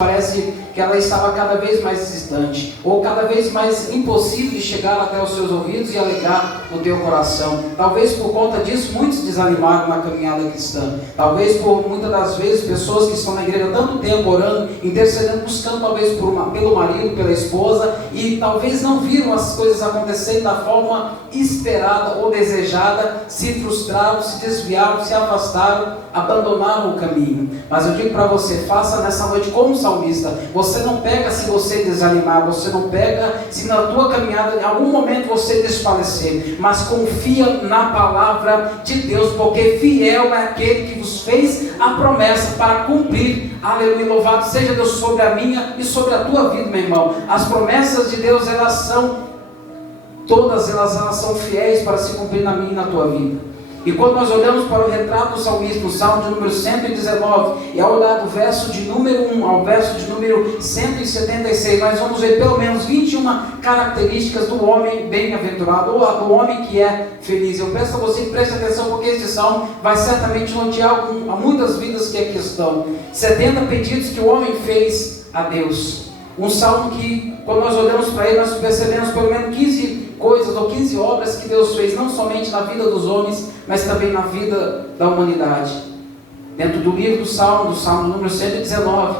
Parece que ela estava cada vez mais distante, ou cada vez mais impossível de chegar até os seus ouvidos e alegrar no teu coração. Talvez por conta disso muitos desanimaram na caminhada cristã. Talvez por muitas das vezes pessoas que estão na igreja há tanto tempo orando, intercedendo, buscando talvez pelo marido, pela esposa, e talvez não viram as coisas acontecerem da forma esperada ou desejada, se frustraram, se desviaram, se afastaram, abandonaram o caminho. Mas eu digo para você, faça nessa noite como salmista. Você não pega se você desanimar, você não pega se na tua caminhada em algum momento você desfalecer, mas confia na palavra de Deus, porque fiel é aquele que vos fez a promessa para cumprir. Aleluia, louvado seja Deus sobre a minha e sobre a tua vida, meu irmão. As promessas de Deus, todas elas são fiéis para se cumprir na minha e na tua vida. E quando nós olhamos para o retrato do salmista, no Salmo de número 119, e ao olhar do verso de número 1 ao verso de número 176, nós vamos ver pelo menos 21 características do homem bem-aventurado, ou do homem que é feliz. Eu peço a você que preste atenção, porque este salmo vai certamente nortear a muitas vidas que aqui estão. 70 pedidos que o homem fez a Deus. Um salmo que, quando nós olhamos para ele, nós percebemos pelo menos 15 coisas ou 15 obras que Deus fez, não somente na vida dos homens, mas também na vida da humanidade. Dentro do livro do Salmo número 119,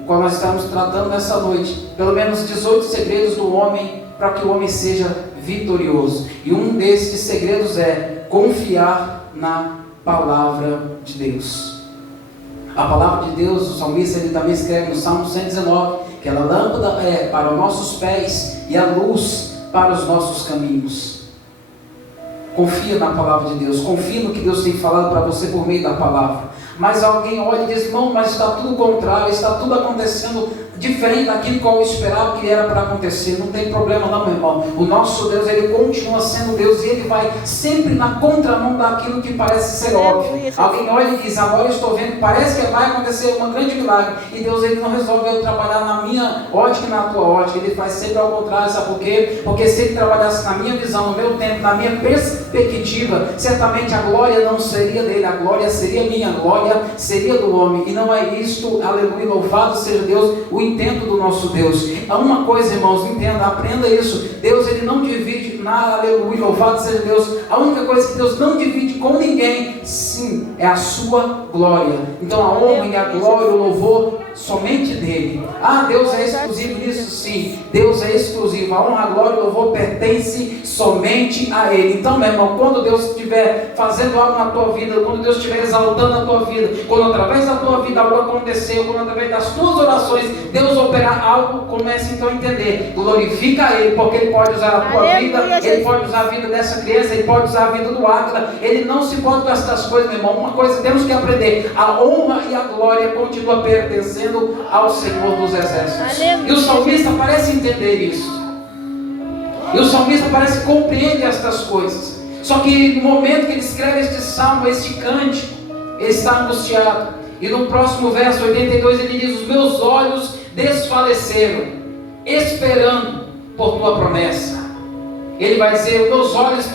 o qual nós estamos tratando nessa noite, pelo menos 18 segredos do homem para que o homem seja vitorioso. E um desses segredos é confiar na palavra de Deus. A palavra de Deus, o salmista ele também escreve no Salmo 119, que ela lâmpada é para os nossos pés e a luz para os nossos caminhos. Confia na palavra de Deus, confia no que Deus tem falado para você por meio da palavra. Mas alguém olha e diz: irmão, mas está tudo contrário, está tudo acontecendo diferente daquilo que eu esperava que era para acontecer. Não tem problema não, meu irmão. O nosso Deus, ele continua sendo Deus, e ele vai sempre na contramão daquilo que parece ser óbvio. Alguém olha e diz: agora eu estou vendo, parece que vai acontecer um grande milagre, e Deus, ele não resolveu trabalhar na minha ótica e na tua ótica. Ele faz sempre ao contrário. Sabe por quê? Porque se ele trabalhasse na minha visão, no meu tempo, na minha perspectiva, certamente a glória não seria dele, a glória seria minha, a glória seria do homem. E não é isto, aleluia, louvado seja Deus, o intento do nosso Deus. Há uma coisa, irmãos, entenda, aprenda isso. Deus, ele não divide nada, aleluia, louvado seja Deus. A única coisa que Deus não divide com ninguém, sim, é a sua glória. Então a honra e a glória, o louvor, somente dele. Deus é exclusivo nisso, sim. Deus é exclusivo. A honra, a glória e o louvor pertence somente a ele. Então, meu irmão, quando Deus estiver fazendo algo na tua vida, quando Deus estiver exaltando a tua vida, quando através da tua vida algo aconteceu, quando através das tuas orações Deus operar algo, comece então a entender. Glorifica a ele, porque ele pode usar a tua vida, ele pode usar a vida dessa criança, ele pode usar a vida do Águila. Ele não se pode gastar as coisas, meu irmão. Uma coisa temos que aprender: a honra e a glória continua pertencendo ao Senhor dos Exércitos. E o salmista parece entender isso. E o salmista parece que compreende estas coisas. Só que no momento que ele escreve este salmo, este cântico, ele está angustiado. E no próximo verso 82 ele diz: os meus olhos desfaleceram, esperando por tua promessa. Ele vai dizer: os meus olhos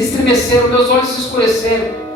estremeceram, meus olhos se escureceram.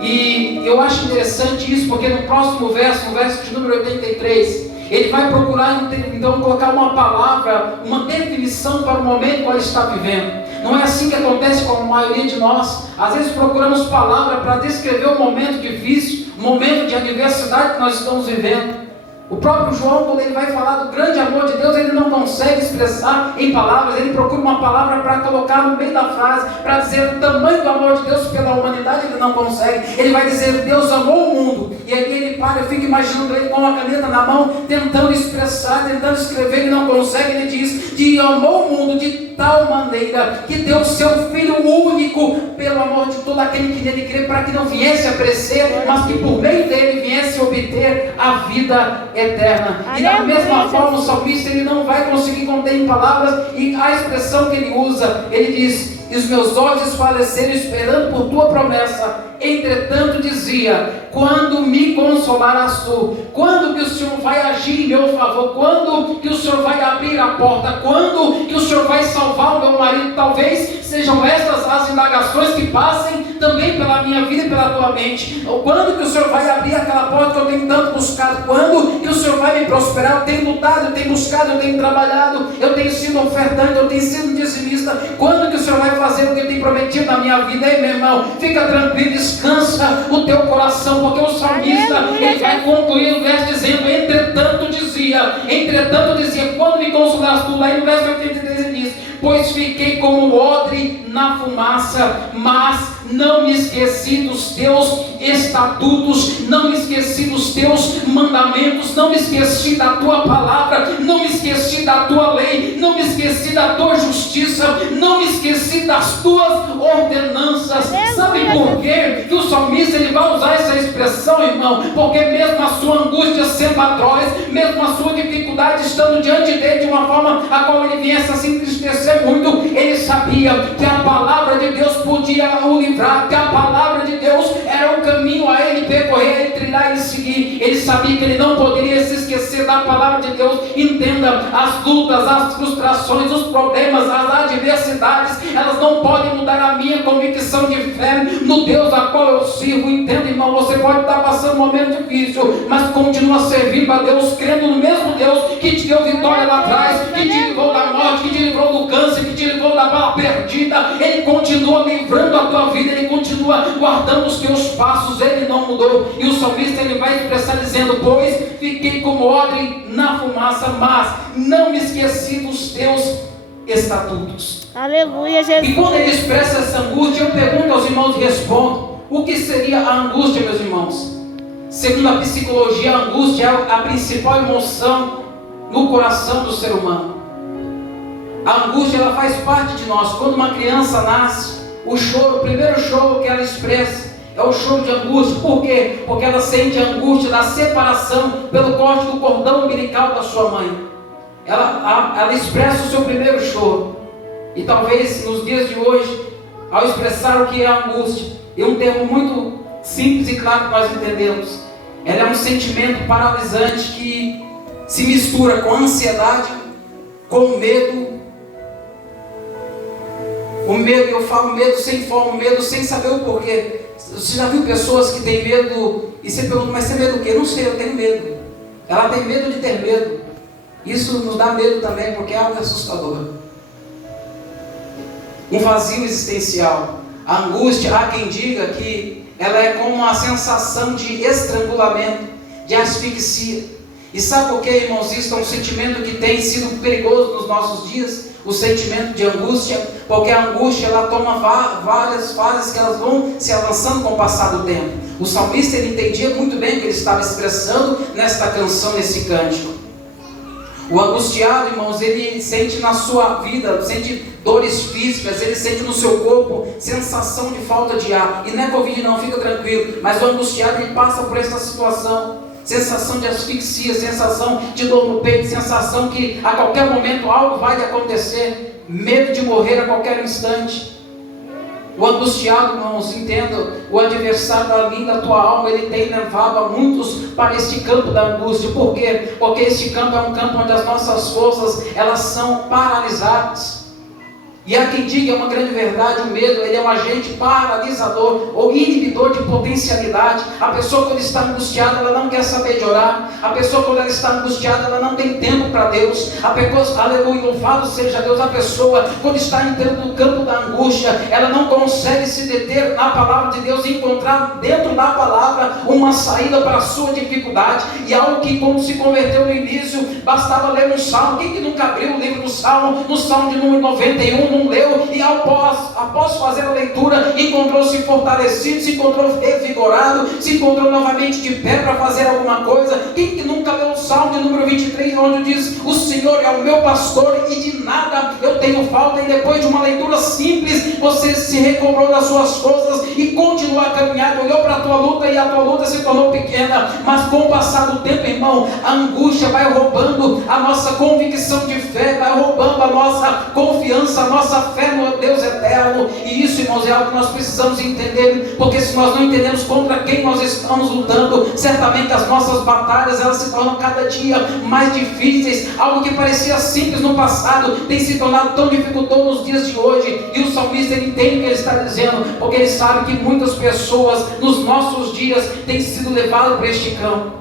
E eu acho interessante isso, porque no próximo verso, no verso de número 83, ele vai procurar então colocar uma palavra, uma definição para o momento que ele está vivendo. Não é assim que acontece com a maioria de nós. Às vezes procuramos palavra para descrever um momento difícil, um momento de adversidade que nós estamos vivendo. O próprio João, quando ele vai falar do grande amor de Deus, ele não consegue expressar em palavras. Ele procura uma palavra para colocar no meio da frase, para dizer o tamanho do amor de Deus pela humanidade. Ele não consegue. Ele vai dizer: Deus amou o mundo. E aí ele para, eu fico imaginando ele com a caneta na mão, tentando expressar, tentando escrever, ele não consegue. Ele diz: que amou o mundo de tal maneira que deu o seu Filho único, pelo amor de todo aquele que nele crê, para que não viesse a perecer, mas que por meio dele viesse a obter a vida eterna. E da mesma forma o salmista, ele não vai conseguir conter em palavras, e a expressão que ele usa, ele diz: e os meus olhos desfaleceram esperando por tua promessa. Entretanto dizia: quando me consolarás tu? Quando que o Senhor vai agir em meu favor? Quando que o Senhor vai abrir a porta? Quando que o Senhor vai salvar o meu marido? Talvez sejam estas as indagações que passem também pela minha vida e pela tua mente. Quando que o Senhor vai abrir aquela porta que eu tenho tanto buscado? Quando que o Senhor vai me prosperar? Eu tenho lutado, eu tenho buscado, eu tenho trabalhado, eu tenho sido ofertante, eu tenho sido dizimista. Quando que o Senhor vai fazer o que eu tenho prometido na minha vida? Ei, meu irmão, fica tranquilo, descansa o teu coração, porque o salmista, ele vai concluir o verso dizendo, entretanto dizia, quando me consolaste tu, lá no verso 83 ele diz, pois fiquei como odre na fumaça, mas não me esqueci dos teus estatutos, não me esqueci dos teus mandamentos, não me esqueci da tua palavra, não me esqueci da tua lei, não me esqueci da tua justiça, não me esqueci das tuas ordenanças. Sabe por quê? Que o salmista ele vai usar essa expressão, irmão? Porque mesmo a sua angústia sendo atroz, mesmo a sua dificuldade estando diante dele de uma forma a qual ele viesse a se entristecer muito, ele sabia que a palavra de Deus podia o livrar, que a palavra de Deus era o caminho a ele percorrer, a ele trilhar e seguir. Ele sabia que ele não poderia se esquecer da palavra de Deus. Entenda, as lutas, as frustrações, os problemas, as adversidades, elas não podem mudar a minha convicção de fé no Deus a qual eu sirvo. Entenda, irmão, você pode estar passando um momento difícil, mas continua servindo a Deus, crendo no mesmo Deus que te deu vitória lá atrás, que te livrou da morte, que te livrou do câncer, que te livrou da bala perdida. Ele continua livrando a tua vida, ele continua guardando os teus passos, ele não mudou. E o salmista ele vai expressar dizendo, pois fiquei como odre na fumaça, mas não me esqueci dos teus estatutos. Aleluia, Jesus. E quando ele expressa essa angústia, eu pergunto aos irmãos e respondo, o que seria a angústia, meus irmãos? Segundo a psicologia, a angústia é a principal emoção no coração do ser humano. A angústia ela faz parte de nós. Quando uma criança nasce, o primeiro choro que ela expressa é o choro de angústia. Por quê? Porque ela sente a angústia da separação pelo corte do cordão umbilical da sua mãe. Ela expressa o seu primeiro choro. E talvez nos dias de hoje, ao expressar o que é a angústia, é um termo muito simples e claro que nós entendemos. Ela é um sentimento paralisante que se mistura com a ansiedade, com o medo. O medo, eu falo medo sem forma, medo sem saber o porquê. Você já viu pessoas que têm medo e você pergunta, mas você tem medo do quê? Não sei, eu tenho medo. Ela tem medo de ter medo. Isso nos dá medo também, porque é algo assustador. Um vazio existencial. A angústia, há quem diga que ela é como uma sensação de estrangulamento, de asfixia. E sabe por que, irmãos, isso é um sentimento que tem sido perigoso nos nossos dias? O sentimento de angústia, porque a angústia ela toma várias fases que elas vão se avançando com o passar do tempo. O salmista ele entendia muito bem o que ele estava expressando nesta canção, nesse cântico. O angustiado, irmãos, ele sente na sua vida, sente dores físicas, ele sente no seu corpo sensação de falta de ar. E não é Covid não, fica tranquilo, mas o angustiado ele passa por essa situação. Sensação de asfixia, sensação de dor no peito, sensação que a qualquer momento algo vai acontecer, medo de morrer a qualquer instante. O angustiado, irmãos, entenda, o adversário além da tua alma, ele tem levado a muitos para este campo da angústia. Por quê? Porque este campo é um campo onde as nossas forças, elas são paralisadas. E há quem diga, é uma grande verdade, o medo, ele é um agente paralisador ou inibidor de potencialidade. A pessoa quando está angustiada, ela não quer saber de orar. A pessoa quando ela está angustiada, ela não tem tempo para Deus. A pessoa, aleluia, louvado seja Deus. A pessoa quando está entrando no campo da angústia, ela não consegue se deter na palavra de Deus e encontrar dentro da palavra uma saída para a sua dificuldade. E algo que quando se converteu no início, bastava ler um salmo. Quem que nunca abriu o livro do salmo, no salmo de número 91, não leu, e após fazer a leitura, encontrou-se fortalecido, se encontrou revigorado, se encontrou novamente de pé para fazer alguma coisa? Quem que nunca leu o salmo de número 23, onde diz, o Senhor é o meu pastor e de nada eu tenho falta, e depois de uma leitura simples, você se recobrou das suas forças e continuou a caminhar, olhou para a tua luta e a tua luta se tornou pequena, mas com o passar do tempo, irmão, a angústia vai roubando a nossa convicção de fé, vai roubando a nossa confiança, a nossa fé no Deus eterno. E isso, irmãos, é algo que nós precisamos entender, porque se nós não entendemos contra quem nós estamos lutando, certamente as nossas batalhas, elas se tornam cada dia mais difíceis difíceis, algo que parecia simples no passado, tem se tornado tão dificultoso nos dias de hoje. E o salmista, ele entende o que ele está dizendo, porque ele sabe que muitas pessoas nos nossos dias têm sido levadas para este campo,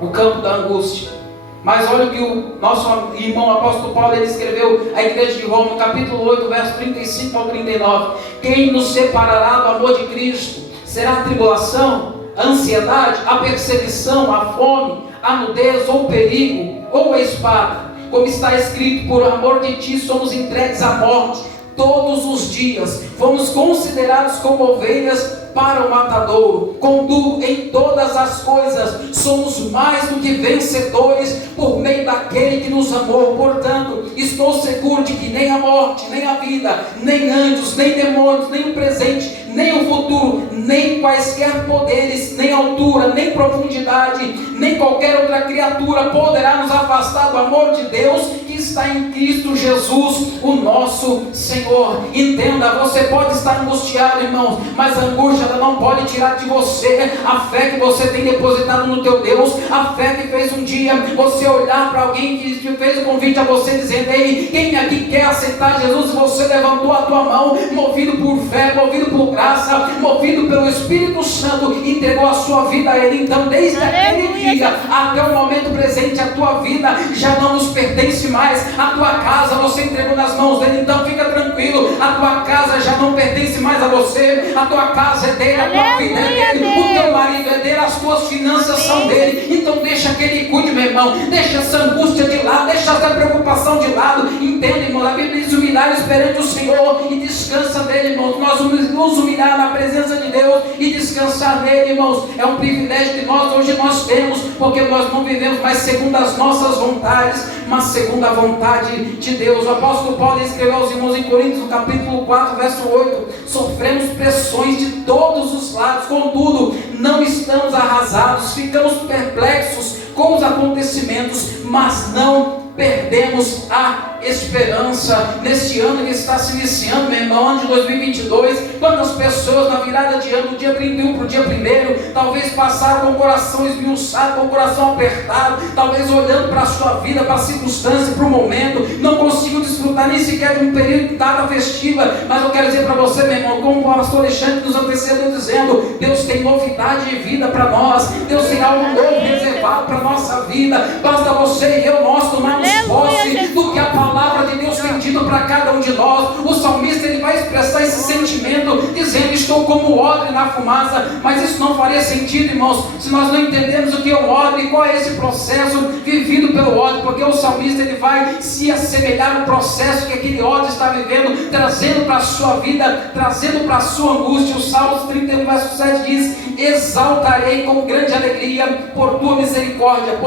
o campo da angústia. Mas olha o que o nosso irmão apóstolo Paulo, ele escreveu à igreja de Roma, no capítulo 8, verso 35 ao 39. Quem nos separará do amor de Cristo? Será a tribulação, a ansiedade, a perseguição, a fome, a nudez ou o perigo, ou a espada? Como está escrito, por amor de ti somos entregues à morte todos os dias, fomos considerados como ovelhas para o matadouro. Contudo, em todas as coisas somos mais do que vencedores por meio daquele que nos amou. Portanto, estou seguro de que nem a morte, nem a vida, nem anjos, nem demônios, nem o presente, nem o futuro, nem quaisquer poderes, nem altura, nem profundidade, nem qualquer outra criatura poderá nos afastar do amor de Deus que está em Cristo Jesus, o nosso Senhor. Entenda, você pode estar angustiado, irmãos, mas a angústia ela não pode tirar de você a fé que você tem depositado no teu Deus, a fé que fez um dia você olhar para alguém que fez o convite a você, dizendo: ei, quem aqui quer aceitar Jesus? Você levantou a tua mão, movido por fé, movido por graça, movido pelo Espírito Santo, entregou a sua vida a Ele. Então, desde aquele dia até o momento presente, a tua vida já não nos pertence mais, a tua casa você entregou nas mãos dele. Então fica tranquilo, a tua casa já não pertence mais a você, a tua casa é dele, a tua vida é dele, o teu marido é dele, as tuas finanças são dele. Então deixa que ele cuide, meu irmão, deixa essa angústia de lado, deixa essa preocupação de lado. Entenda, irmão, a Bíblia diz: humilhar perante o Senhor e descansa nele, irmãos. Nós nos humilhar na presença de Deus e descansar nele, irmãos, é um privilégio que hoje nós temos, porque nós não vivemos mais segundo as nossas vontades, mas segundo a vontade de Deus. O apóstolo Paulo escreveu aos irmãos em Coríntios, no capítulo 4, verso 8: sofremos pressões de todos os lados, contudo não estamos arrasados, ficamos perplexos com os acontecimentos, mas não perdemos a esperança. Neste ano que está se iniciando, meu irmão, ano de 2022, quantas pessoas na virada de ano, do dia 31 para o dia 1º, talvez passaram com o coração esmiuçado, com o coração apertado, talvez olhando para a sua vida, para a circunstância, para o momento, não conseguiu desfrutar nem sequer de um período de data festiva. Mas eu quero dizer para você, meu irmão, como o pastor Alexandre nos antecedeu dizendo, Deus tem novidade de vida para nós, Deus tem algo novo reservado para a nossa vida. Basta você e eu, nós tomarmos posse do que a palavra de Deus tem dito para cada um de nós. O salmista, ele vai expressar esse sentimento dizendo: estou como odre na fumaça. Mas isso não faria sentido, irmãos, se nós não entendemos o que é o odre e qual é esse processo vivido pelo odre, porque o salmista, ele vai se assemelhar ao processo que aquele odre está vivendo, trazendo para a sua vida, trazendo para a sua angústia. O Salmos 31, verso 7 diz: exaltarei com grande alegria por tua misericórdia,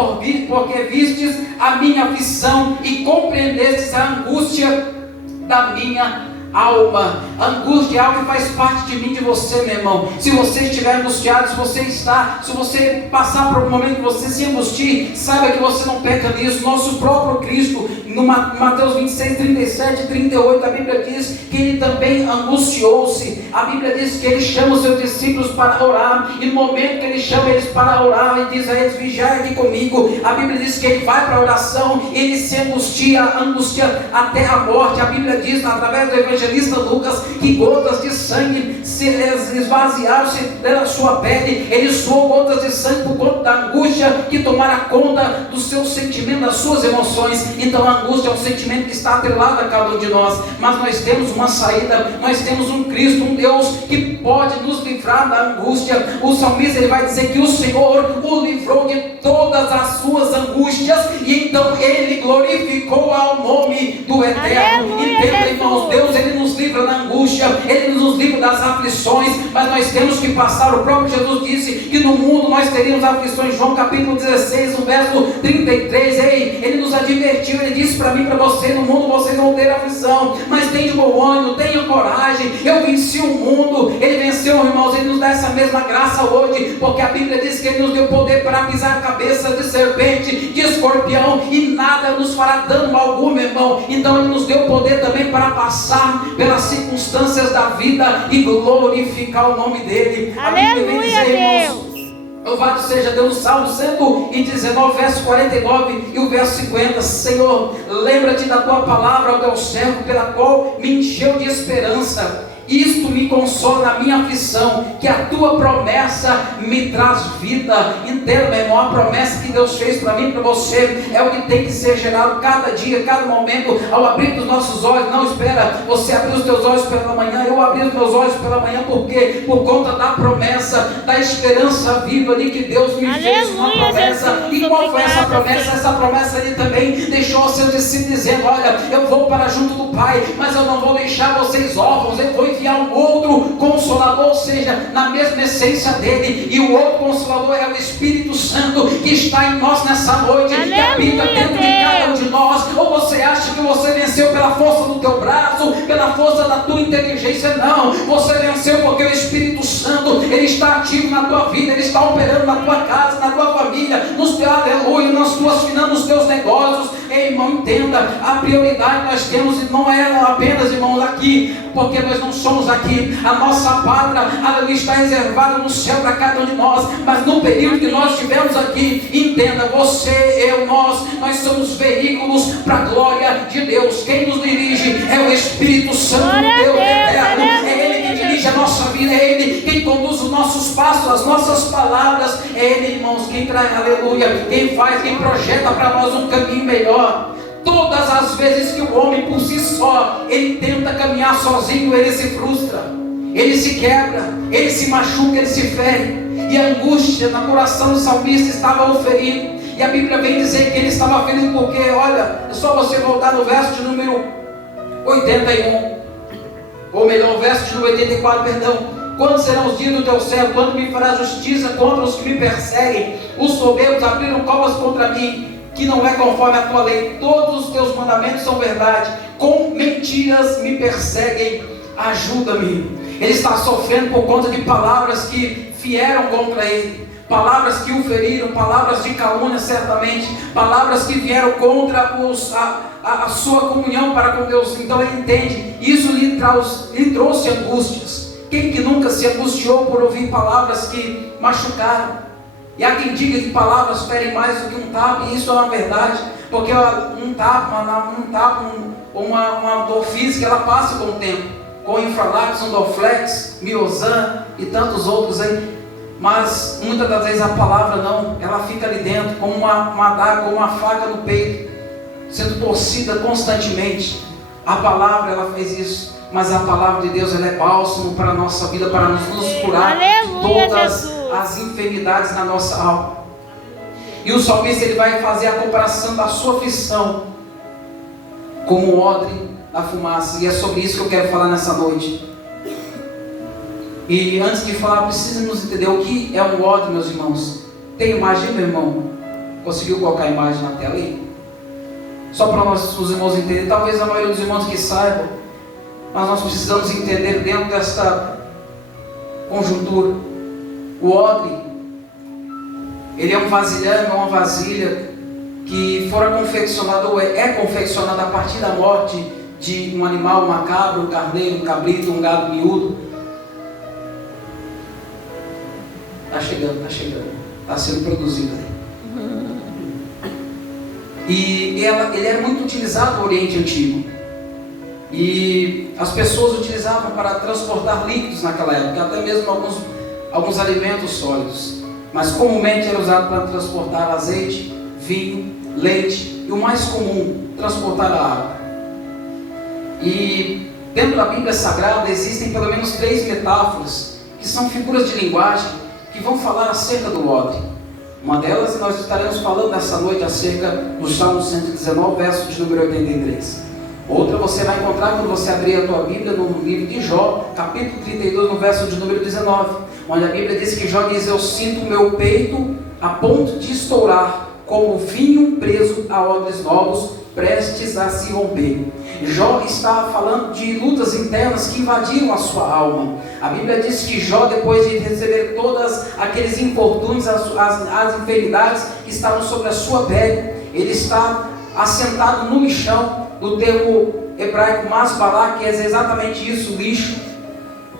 porque vistes a minha aflição e compreendestes a angústia da minha alma. A angústia é algo que faz parte de mim, de você, meu irmão. Se você estiver angustiado, se você passar por um momento que você se angustie, saiba que você não peca nisso. Nosso próprio Cristo, no Mateus 26, 37 e 38, a Bíblia diz que ele também angustiou-se. A Bíblia diz que ele chama os seus discípulos para orar, e no momento que ele chama eles para orar, ele diz a eles: vigiai aqui comigo. A Bíblia diz que ele vai para a oração, ele se angustia até a morte. A Bíblia diz, através do evangelista Lucas, que gotas de sangue se esvaziaram-se da sua pele. Ele suou gotas de sangue por conta da angústia que tomara conta do seu sentimento, das suas emoções. Então a angústia é um sentimento que está atrelado a cada um de nós, mas nós temos uma saída, nós temos um Cristo, um Deus que pode nos livrar da angústia. O salmista, ele vai dizer que o Senhor o livrou de todas as suas angústias, e então ele glorificou ao nome do Eterno. Entenda, irmãos, Deus, ele nos livra da angústia, ele nos livra das aflições, mas nós temos que passar. O próprio Jesus disse que no mundo nós teríamos aflições. João capítulo 16, no verso 33, ele nos advertiu, ele disse para mim e para você: no mundo vocês vão ter aflição, mas tenham bom ânimo, tenham coragem, eu venci o mundo. Ele venceu, irmãos, ele nos dá essa mesma graça hoje, porque a Bíblia diz que ele nos deu poder para pisar a cabeça de serpente, de escorpião, e nada nos fará dano algum, meu irmão. Então ele nos deu poder também para passar pelas circunstâncias da vida e glorificar o nome dele. Aleluia, a Bíblia vem dizer, irmãos, Louvado seja Deus. No Salmo 119, verso 49 e o verso 50. Senhor, lembra-te da tua palavra ao teu servo, pela qual me encheu de esperança. Isto me consola na minha aflição, que a tua promessa me traz vida. Entenda, meu irmão, a promessa que Deus fez para mim e para você é o que tem que ser gerado cada dia, cada momento, ao abrir os nossos olhos. Não espera você abrir os teus olhos pela manhã, eu abri os meus olhos pela manhã, porque por conta da promessa, da esperança viva de que Deus me fez uma promessa. E qual foi essa promessa? Essa promessa Ele também deixou aos seus discípulos dizendo: olha, eu vou para junto do Pai, mas eu não vou deixar vocês órfãos, eu vou enviar um outro Consolador, ou seja, na mesma essência dele. E o outro Consolador é o Espírito Santo, que está em nós nessa noite, que habita dentro de cada um de nós. Ou você acha que você venceu pela força do teu braço, pela força da tua inteligência? Não, você venceu porque o Espírito Santo, ele está ativo na tua vida, ele está operando na tua casa, na tua família, nos teus, aleluia, nas tuas finanças, nos teus negócios. Ei, irmão, entenda, a prioridade nós temos não é apenas, irmãos, aqui, porque nós não somos aqui, a nossa pátria, aleluia, está reservada no céu para cada um de nós, mas no período que nós estivermos aqui, entenda, você, eu, nós somos veículos para a glória de Deus. Quem nos dirige é o Espírito Santo de Deus eterno, é Ele que dirige a nossa vida, é Ele quem conduz os nossos passos, as nossas palavras, é Ele, irmãos, quem traz, aleluia, quem faz, quem projeta para nós um caminho melhor. Todas as vezes que o homem por si só, ele tenta caminhar sozinho, ele se frustra, ele se quebra, ele se machuca, ele se fere. E a angústia no coração do salmista estava o ferido. E a Bíblia vem dizer que ele estava ferido porque, olha, é só você voltar no verso de número 81, ou melhor, o verso de número 84, perdão. Quando serão os dias do teu servo? Quando me fará justiça contra os que me perseguem? Os soberbos abriram covas contra mim, que não é conforme a tua lei. Todos os teus mandamentos são verdade. Com mentiras me perseguem, ajuda-me. Ele está sofrendo por conta de palavras que vieram contra ele, palavras que o feriram, palavras de calúnia certamente, palavras que vieram contra a sua comunhão para com Deus. Então ele entende, isso lhe trouxe angústias. Quem que nunca se angustiou por ouvir palavras que machucaram? E há quem diga que palavras ferem mais do que um tapa, e isso é uma verdade, porque um tapa, uma dor física, ela passa com o tempo, com Infralax, Dorflex, Miozan e tantos outros aí, mas muitas das vezes a palavra não, ela fica ali dentro, como uma adaga, como uma faca no peito, sendo torcida constantemente. A palavra, ela fez isso, mas a palavra de Deus, ela é bálsamo para a nossa vida, para nos curar de todas as enfermidades na nossa alma. E o salmista, ele vai fazer a comparação da sua aflição como o odre da fumaça, e é sobre isso que eu quero falar nessa noite. E antes de falar, precisamos entender o que é um odre, meus irmãos. Tem imagem, meu irmão? Conseguiu colocar a imagem na tela aí? Só para os irmãos entenderem, talvez a maioria dos irmãos que saibam, mas nós precisamos entender dentro desta conjuntura. O odre, ele é um vasilhame, uma vasilha que fora confeccionado, ou é confeccionado a partir da morte de um animal, uma cabra, um carneiro, um cabrito, um gado miúdo. Está chegando, está sendo produzido. E ele era muito utilizado no Oriente Antigo. E as pessoas utilizavam para transportar líquidos naquela época, até mesmo alguns alimentos sólidos, mas comumente era usado para transportar azeite, vinho, leite e o mais comum, transportar a água. E dentro da Bíblia Sagrada existem pelo menos 3 metáforas que são figuras de linguagem que vão falar acerca do odre. Uma delas nós estaremos falando nessa noite acerca do Salmo 119, verso de número 83. Outra você vai encontrar quando você abrir a tua Bíblia no livro de Jó, capítulo 32, no verso de número 19, onde a Bíblia diz que Jó diz: eu sinto o meu peito a ponto de estourar, como vinho preso a odres novos, prestes a se romper. Jó está falando de lutas internas que invadiram a sua alma. A Bíblia diz que Jó, depois de receber todos aqueles infortúnios, as enfermidades que estavam sobre a sua pele, ele está assentado no lixão, do termo hebraico masbalá, que é exatamente isso, lixo,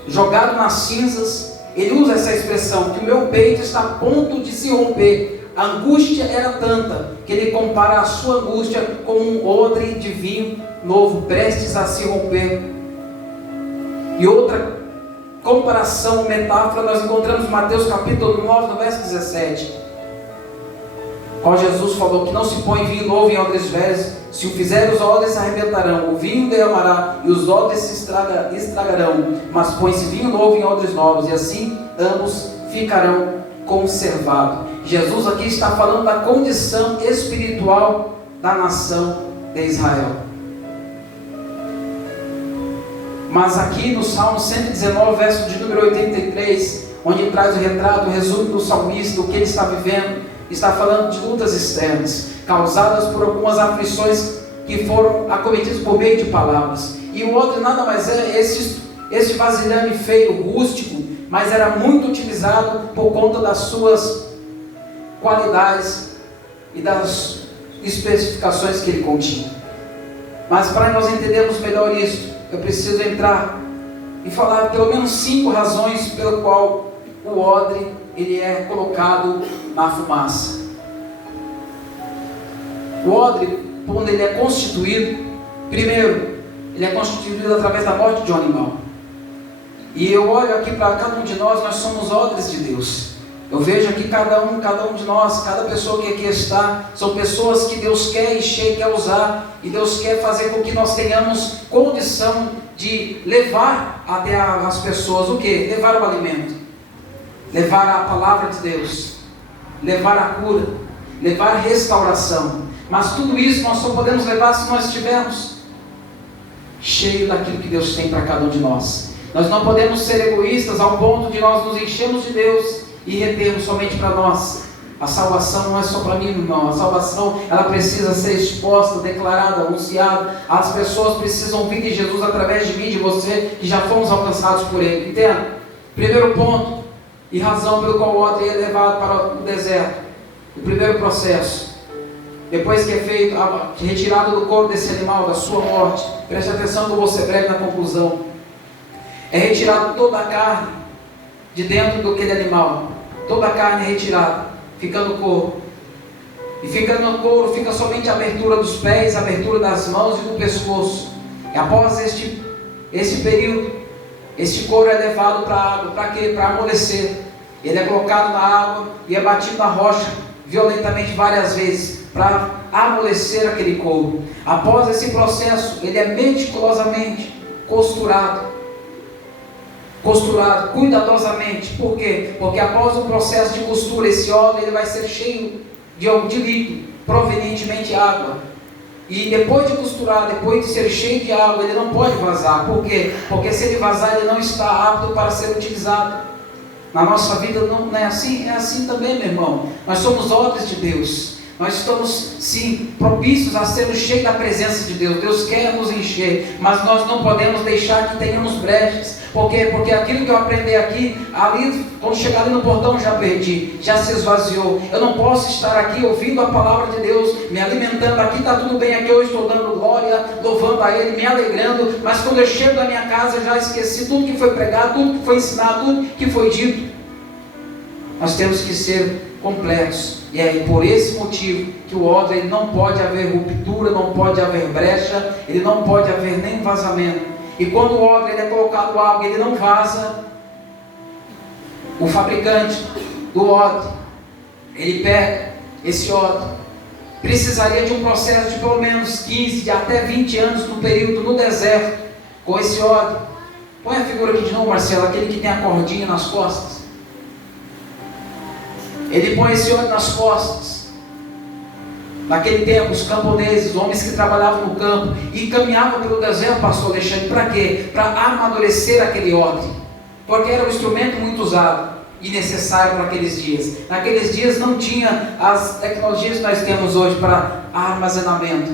jogado nas cinzas, ele usa essa expressão, que o meu peito está a ponto de se romper. A angústia era tanta, que ele compara a sua angústia com um odre de vinho novo, prestes a se romper. E outra comparação, metáfora, nós encontramos em Mateus capítulo 9, no verso 17. Qual Jesus falou que não se põe vinho novo em odres velhos, se o fizer os odres se arrebentarão, o vinho derramará e os odres se estragarão, mas põe-se vinho novo em odres novos, e assim ambos ficarão conservados. Jesus aqui está falando da condição espiritual da nação de Israel. Mas aqui no Salmo 119, verso de número 83, onde traz o retrato, o resumo do salmista, do que ele está vivendo, está falando de lutas externas, causadas por algumas aflições que foram acometidas por meio de palavras. E o outro nada mais é este vasilhame feio, rústico, mas era muito utilizado por conta das suas qualidades e das especificações que ele continha. Mas para nós entendermos melhor isso, eu preciso entrar e falar pelo menos 5 razões pelo qual o odre ele é colocado na fumaça. O odre, quando ele é constituído, primeiro, ele é constituído através da morte de um animal. E eu olho aqui para cada um de nós somos odres de Deus. Eu vejo aqui cada um de nós, cada pessoa que aqui está, são pessoas que Deus quer encher, quer usar, e Deus quer fazer com que nós tenhamos condição de levar até as pessoas o quê? Levar o alimento, levar a palavra de Deus, levar a cura, levar a restauração. Mas tudo isso nós só podemos levar se nós estivermos cheios daquilo que Deus tem para cada um de nós. Nós não podemos ser egoístas ao ponto de nós nos enchermos de Deus e retermos somente para nós. A salvação não é só para mim, irmão. A salvação, ela precisa ser exposta, declarada, anunciada. As pessoas precisam vir de Jesus através de mim, de você, que já fomos alcançados por Ele. Entenda? Primeiro ponto e razão pelo qual o odre é levado para o deserto. O primeiro processo, depois que é feito a retirada do corpo desse animal, da sua morte, preste atenção que eu vou ser breve na conclusão. É retirado toda a carne de dentro daquele animal. Toda a carne é retirada, ficando o couro. E ficando no couro, fica somente a abertura dos pés, a abertura das mãos e do pescoço. E após este período, este couro é levado para a água. Para quê? Para amolecer. Ele é colocado na água e é batido na rocha violentamente várias vezes, para amolecer aquele couro. Após esse processo, ele é meticulosamente costurado, cuidadosamente. Por quê? Porque após o processo de costura, esse odre ele vai ser cheio de líquido, provenientemente água. E depois de costurar, depois de ser cheio de água, ele não pode vazar. Por quê? Porque se ele vazar, ele não está apto para ser utilizado. Na nossa vida não é assim? É assim também, meu irmão. Nós somos odres de Deus. Nós estamos, sim, propícios a sermos cheios da presença de Deus. Deus quer nos encher, mas nós não podemos deixar que tenhamos brechas. Por quê? Porque aquilo que eu aprendi aqui, ali, quando chegar ali no portão, já perdi, já se esvaziou. Eu não posso estar aqui ouvindo a palavra de Deus, me alimentando. Aqui está tudo bem, aqui eu estou dando glória, louvando a Ele, me alegrando. Mas quando eu chego da minha casa, eu já esqueci tudo que foi pregado, tudo que foi ensinado, tudo que foi dito. Nós temos que ser complexos. E é por esse motivo que o odre ele não pode haver ruptura, não pode haver brecha, ele não pode haver nem vazamento. E quando o odre ele é colocado água, ele não vaza. O fabricante do odre, ele pega esse odre, precisaria de um processo de pelo menos 15, de até 20 anos no período no deserto, com esse odre. Põe a figura aqui de novo, Marcelo, aquele que tem a cordinha nas costas. Ele põe esse odre nas costas. Naquele tempo, os camponeses, homens que trabalhavam no campo e caminhavam pelo deserto, pastor Alexandre, para quê? Para amadurecer aquele odre, porque era um instrumento muito usado e necessário para aqueles dias. Naqueles dias não tinha as tecnologias que nós temos hoje para armazenamento.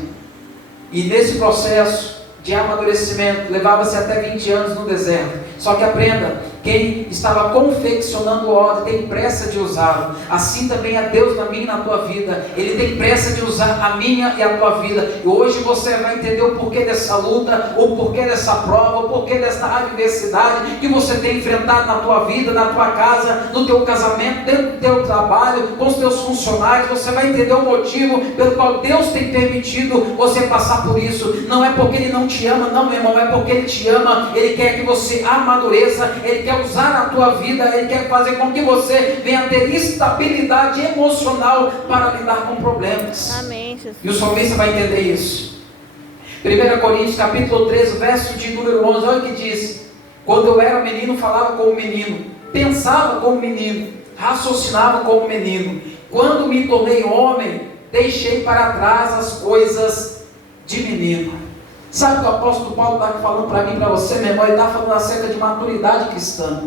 E nesse processo de amadurecimento, levava-se até 20 anos no deserto. Só que aprenda quem estava confeccionando o odre tem pressa de usá-lo. Assim também é Deus na minha e na tua vida. Ele tem pressa de usar a minha e a tua vida. E hoje você vai entender o porquê dessa luta, o porquê dessa prova, o porquê dessa adversidade que você tem enfrentado na tua vida, na tua casa, no teu casamento, dentro do teu trabalho, com os teus funcionários. Você vai entender o motivo pelo qual Deus tem permitido você passar por isso. Não é porque Ele não te ama, não, meu irmão, é porque Ele te ama. Ele quer que você amadureça, Ele quer usar a tua vida, Ele quer fazer com que você venha ter estabilidade emocional para lidar com problemas. Amém, Jesus. E o salmista vai entender isso. 1 Coríntios capítulo 13, verso de número 11, olha o que diz: quando eu era menino, falava como menino, pensava como menino, raciocinava como menino. Quando me tornei homem, deixei para trás as coisas de menino. Sabe o que o apóstolo Paulo está falando para mim e para você, meu irmão? Ele está falando acerca de maturidade cristã.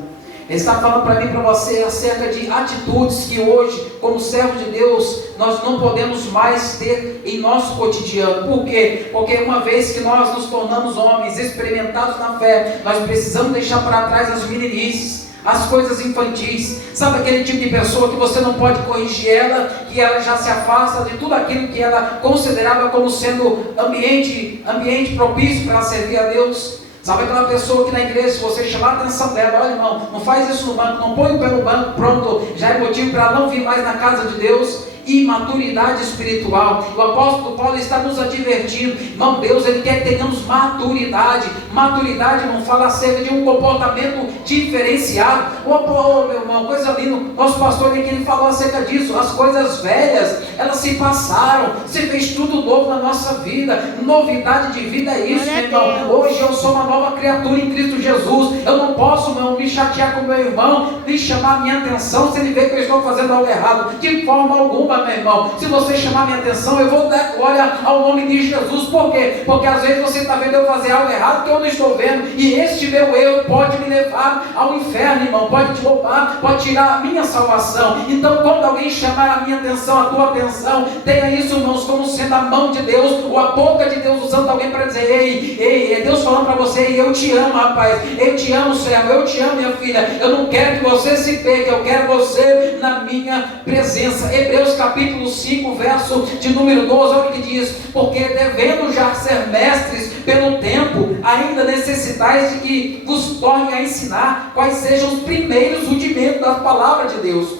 Ele está falando para mim e para você acerca de atitudes que hoje, como servo de Deus, nós não podemos mais ter em nosso cotidiano. Por quê? Porque uma vez que nós nos tornamos homens experimentados na fé, nós precisamos deixar para trás as meninices, as coisas infantis. Sabe aquele tipo de pessoa que você não pode corrigir ela, que ela já se afasta de tudo aquilo que ela considerava como sendo ambiente propício para ela servir a Deus? Sabe aquela pessoa que na igreja, se você chamar a atenção dela, olha irmão, não faz isso no banco, não põe o pé no banco, pronto, já é motivo para ela não vir mais na casa de Deus. Imaturidade espiritual. O apóstolo Paulo está nos advertindo, irmão, Deus Ele quer que tenhamos maturidade. Maturidade não fala acerca de um comportamento diferenciado. Meu irmão, coisa linda, nosso pastor aqui, ele falou acerca disso. As coisas velhas, elas se passaram, se fez tudo novo na nossa vida. Novidade de vida é isso, meu irmão. Hoje eu sou uma nova criatura em Cristo Jesus. Eu não posso, meu, me chatear com meu irmão, me chamar a minha atenção se ele vê que eu estou fazendo algo errado, de forma alguma, meu irmão. Se você chamar minha atenção, eu vou dar glória ao nome de Jesus. Por quê? Porque às vezes você está vendo eu fazer algo errado que eu não estou vendo, e este meu eu pode me levar ao inferno, irmão, pode te roubar, pode tirar a minha salvação. Então quando alguém chamar a minha atenção, a tua atenção, tenha isso, irmãos, como sendo a mão de Deus, ou a boca de Deus usando alguém para dizer: ei, é Deus falando para você: ei, eu te amo, rapaz, eu te amo, servo, eu te amo, minha filha, eu não quero que você se perca, eu quero você na minha presença. Hebreus capítulo 5, verso de número 12, olha o que diz: porque devendo já ser mestres pelo tempo, ainda necessitais de que vos tornem a ensinar quais sejam os primeiros rudimentos da palavra de Deus.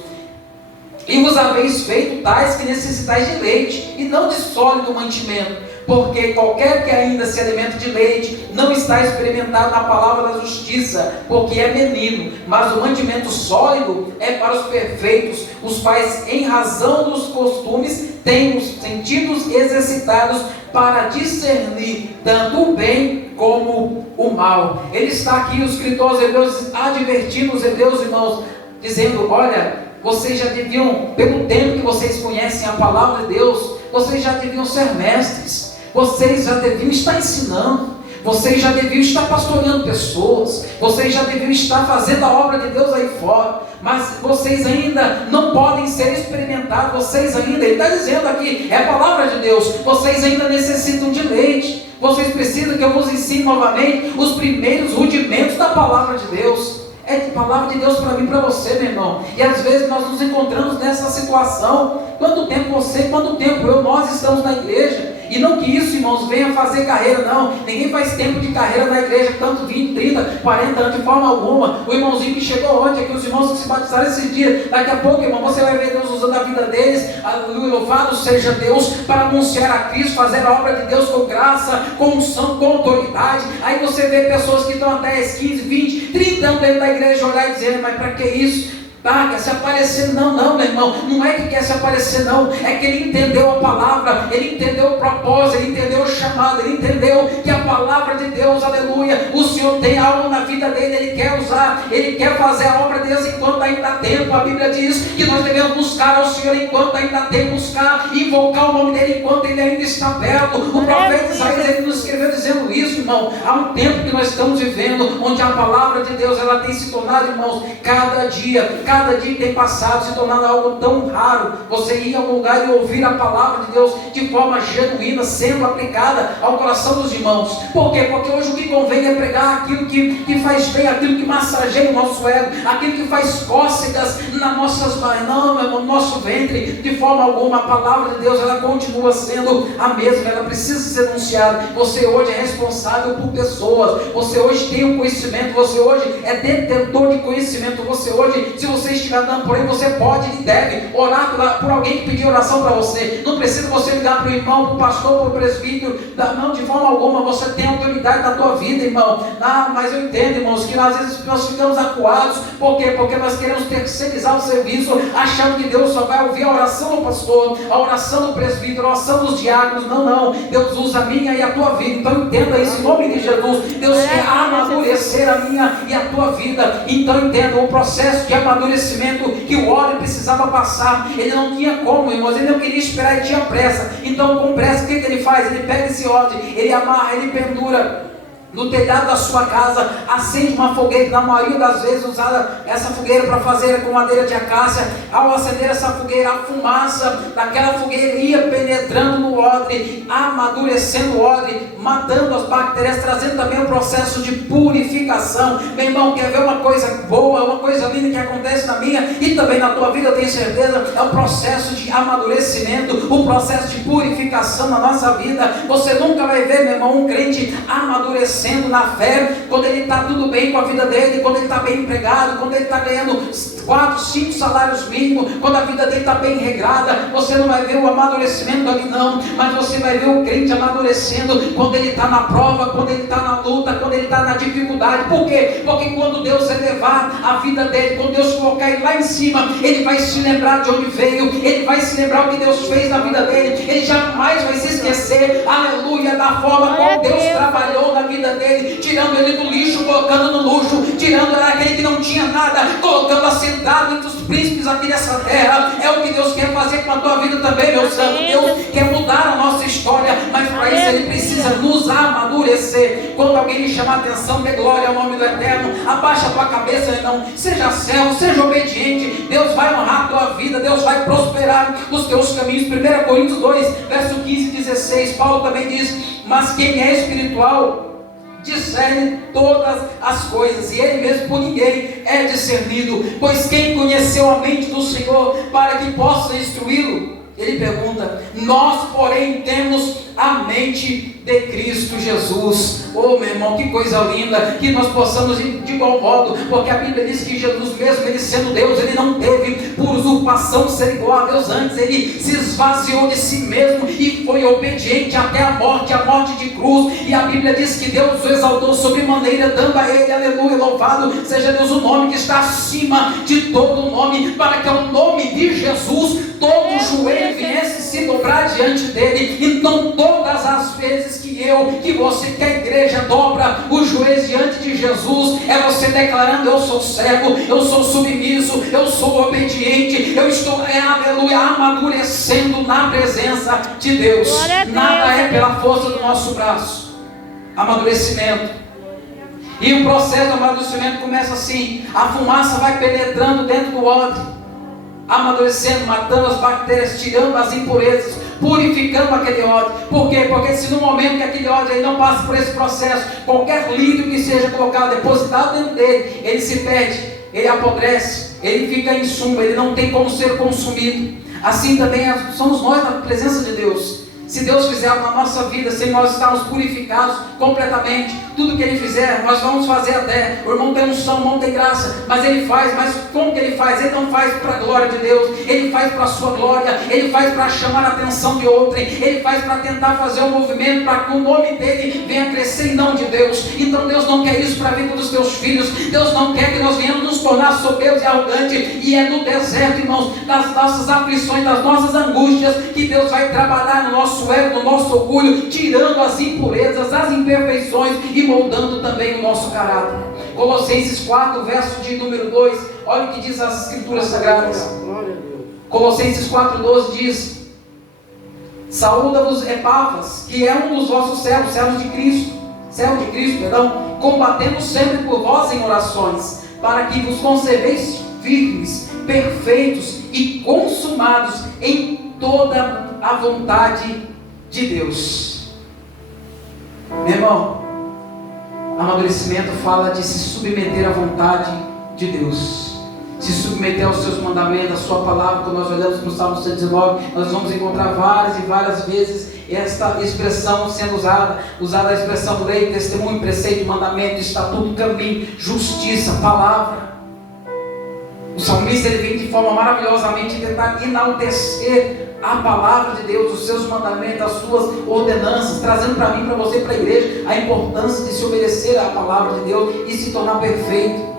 E vos haveis feito tais que necessitais de leite, e não de sólido mantimento, porque qualquer que ainda se alimenta de leite não está experimentado na palavra da justiça, porque é menino. Mas o mantimento sólido é para os perfeitos, os quais, em razão dos costumes, têm os sentidos exercitados para discernir tanto o bem como o mal. Ele está aqui, o escritor aos Hebreus, advertindo os hebreus, irmãos, dizendo: olha, vocês já deviam, pelo tempo que vocês conhecem a palavra de Deus, vocês já deviam ser mestres, vocês já deviam estar ensinando, vocês já deviam estar pastoreando pessoas, vocês já deviam estar fazendo a obra de Deus aí fora, mas vocês ainda não podem ser experimentados, vocês ainda, ele está dizendo aqui, é a palavra de Deus, vocês ainda necessitam de leite, vocês precisam que eu vos ensine novamente os primeiros rudimentos da palavra de Deus. É de palavra de Deus para mim e para você, meu irmão. E às vezes nós nos encontramos nessa situação. Quanto tempo você, quanto tempo eu, nós estamos na igreja. E não que isso, irmãos, venha fazer carreira, não. Ninguém faz tempo de carreira na igreja, tanto 20, 30, 40 anos, de forma alguma. O irmãozinho que chegou ontem, aqui, os irmãos que se batizaram esses dias, daqui a pouco, irmão, você vai ver Deus usando a vida deles. Louvado seja Deus, para anunciar a Cristo, fazer a obra de Deus com graça, com unção, com autoridade. Aí você vê pessoas que estão há 10, 15, 20, 30 anos dentro da igreja olhar e dizer: mas para que isso? Quer se aparecer? Não, meu irmão, não é que quer se aparecer, não, é que ele entendeu a palavra, ele entendeu o propósito, ele entendeu o chamado, ele entendeu que a palavra de Deus, aleluia, o Senhor tem algo na vida dele, ele quer usar, ele quer fazer a obra de Deus enquanto ainda há tempo. A Bíblia diz que nós devemos buscar ao Senhor enquanto ainda há tempo, buscar, invocar o nome dele enquanto ele ainda está perto. O profeta Isaías, ele nos escreveu dizendo isso, irmão. Há um tempo que nós estamos vivendo, onde a palavra de Deus, ela tem se tornado, irmãos, cada dia que tem passado, se tornando algo tão raro, você ir a algum lugar e ouvir a palavra de Deus de de forma genuína, sendo aplicada ao coração dos irmãos. Por quê? Porque hoje o que convém é pregar aquilo que faz bem, aquilo que massageia o nosso ego, aquilo que faz cócegas nas nossas mãos, no nosso ventre. De forma alguma, a palavra de Deus, ela continua sendo a mesma, ela precisa ser anunciada. Você hoje é responsável por pessoas, você hoje tem o conhecimento, você hoje é detentor de conhecimento, você hoje, se você estiver andando por aí, você pode e deve orar por alguém que pedir oração para você. Não precisa você ligar para o irmão, para o pastor, para o presbítero, não, de forma alguma. Você tem autoridade na tua vida, irmão. Mas eu entendo, irmãos, que às vezes nós ficamos acuados. Por quê? Porque nós queremos terceirizar o serviço, achando que Deus só vai ouvir a oração do pastor, a oração do presbítero, a oração dos diáconos. Não, Deus usa a minha e a tua vida. Então entenda isso em nome de Jesus. Deus quer amadurecer a minha e a tua vida. Então entenda o processo de amadurecimento que o óleo precisava passar. Ele não tinha como, irmãos, ele não queria esperar, ele tinha pressa. Então com pressa, o que ele faz? Ele pega esse óleo, ele amarra, ele pendura no telhado da sua casa, acende uma fogueira. Na maioria das vezes usada essa fogueira para fazer com madeira de acácia. Ao acender essa fogueira, a fumaça daquela fogueira ia penetrando no odre, amadurecendo o odre, matando as bactérias, trazendo também um processo de purificação. Meu irmão, quer ver uma coisa boa, uma coisa linda que acontece na minha e também na tua vida, eu tenho certeza, é o processo de amadurecimento, o processo de purificação na nossa vida. Você nunca vai ver, meu irmão, um crente amadurecendo na fé, quando ele está tudo bem com a vida dele, quando ele está bem empregado, quando ele está ganhando 4, 5 salários mínimos, quando a vida dele está bem regrada. Você não vai ver o amadurecimento ali não, mas você vai ver o crente amadurecendo quando ele está na prova, quando ele está na luta, quando ele está na dificuldade. Por quê? Porque quando Deus elevar a vida dele, quando Deus colocar ele lá em cima, ele vai se lembrar de onde veio, ele vai se lembrar o que Deus fez na vida dele, ele jamais vai se esquecer, aleluia, da forma como Deus trabalhou na vida dele, tirando ele do lixo, colocando no luxo, tirando aquele que não tinha nada, colocando assentado entre os príncipes aqui nessa terra. É o que Deus quer fazer com a tua vida também, meu santo. Deus quer mudar a nossa história, mas para isso Ele precisa nos amadurecer. Quando alguém lhe chamar a atenção, dê glória ao nome do Eterno, abaixa a tua cabeça, irmão, seja servo, seja obediente. Deus vai honrar a tua vida, Deus vai prosperar os teus caminhos. 1 Coríntios 2, verso 15 e 16, Paulo também diz: mas quem é espiritual discerne todas as coisas, e ele mesmo por ninguém é discernido, pois quem conheceu a mente do Senhor para que possa instruí-lo? Ele pergunta. Nós, porém, temos a mente de Cristo Jesus. Oh, meu irmão, que coisa linda, que nós possamos de igual modo, porque a Bíblia diz que Jesus mesmo, ele sendo Deus, ele não teve por usurpação ser igual a Deus. Antes ele se esvaziou de si mesmo e foi obediente até a morte de cruz. E a Bíblia diz que Deus o exaltou sobremaneira, dando a ele, aleluia, louvado seja Deus, o nome que está acima de todo nome, para que ao nome de Jesus todo joelho viesse se dobrar diante dele. Então todas as vezes que você, que a igreja dobra os joelhos diante de Jesus, é você declarando: eu sou cego, eu sou submisso, eu sou obediente, eu estou, aleluia, amadurecendo na presença de Deus. Nada é pela força do nosso braço. Amadurecimento. E o processo do amadurecimento começa assim: a fumaça vai penetrando dentro do odre, amadurecendo, matando as bactérias, tirando as impurezas, purificando aquele odre. Por quê? Porque se no momento que aquele odre ele não passa por esse processo, qualquer líquido que seja colocado, depositado dentro dele, ele se perde, ele apodrece, ele fica insumo, ele não tem como ser consumido. Assim também somos nós na presença de Deus. Se Deus fizer algo na nossa vida, sem nós estarmos purificados completamente, tudo que Ele fizer, nós vamos fazer até. O irmão tem unção, o irmão tem graça, mas ele faz, mas como que ele faz? Ele não faz para a glória de Deus, ele faz para a sua glória, ele faz para chamar a atenção de outrem, ele faz para tentar fazer um movimento para que o nome dele venha crescer e não de Deus. Então Deus não quer isso para a vida dos teus filhos. Deus não quer que nós venhamos nos tornar soberbos e arrogantes. E é no deserto, irmãos, das nossas aflições, das nossas angústias, que Deus vai trabalhar no nosso ego, no nosso orgulho, tirando as impurezas, as imperfeições e moldando também o nosso caráter. Colossenses 4, verso de número 2, olha o que diz as Escrituras Sagradas. Colossenses 4,12 diz: saúda-vos Epáfras, que é um dos vossos servos de Cristo, combatendo sempre por vós em orações, para que vos conserveis firmes, perfeitos e consumados em toda à vontade de Deus. Meu irmão, amadurecimento fala de se submeter à vontade de Deus, se submeter aos seus mandamentos, à sua palavra. Quando nós olhamos para o Salmo 119, nós vamos encontrar várias e várias vezes esta expressão sendo usada a expressão lei, testemunho, preceito, mandamento, estatuto, caminho, justiça, palavra. O salmista ele vem de forma maravilhosamente tentar enaltecer a palavra de Deus, os seus mandamentos, as suas ordenanças, trazendo para mim, para você, para a igreja, a importância de se obedecer à palavra de Deus e se tornar perfeito.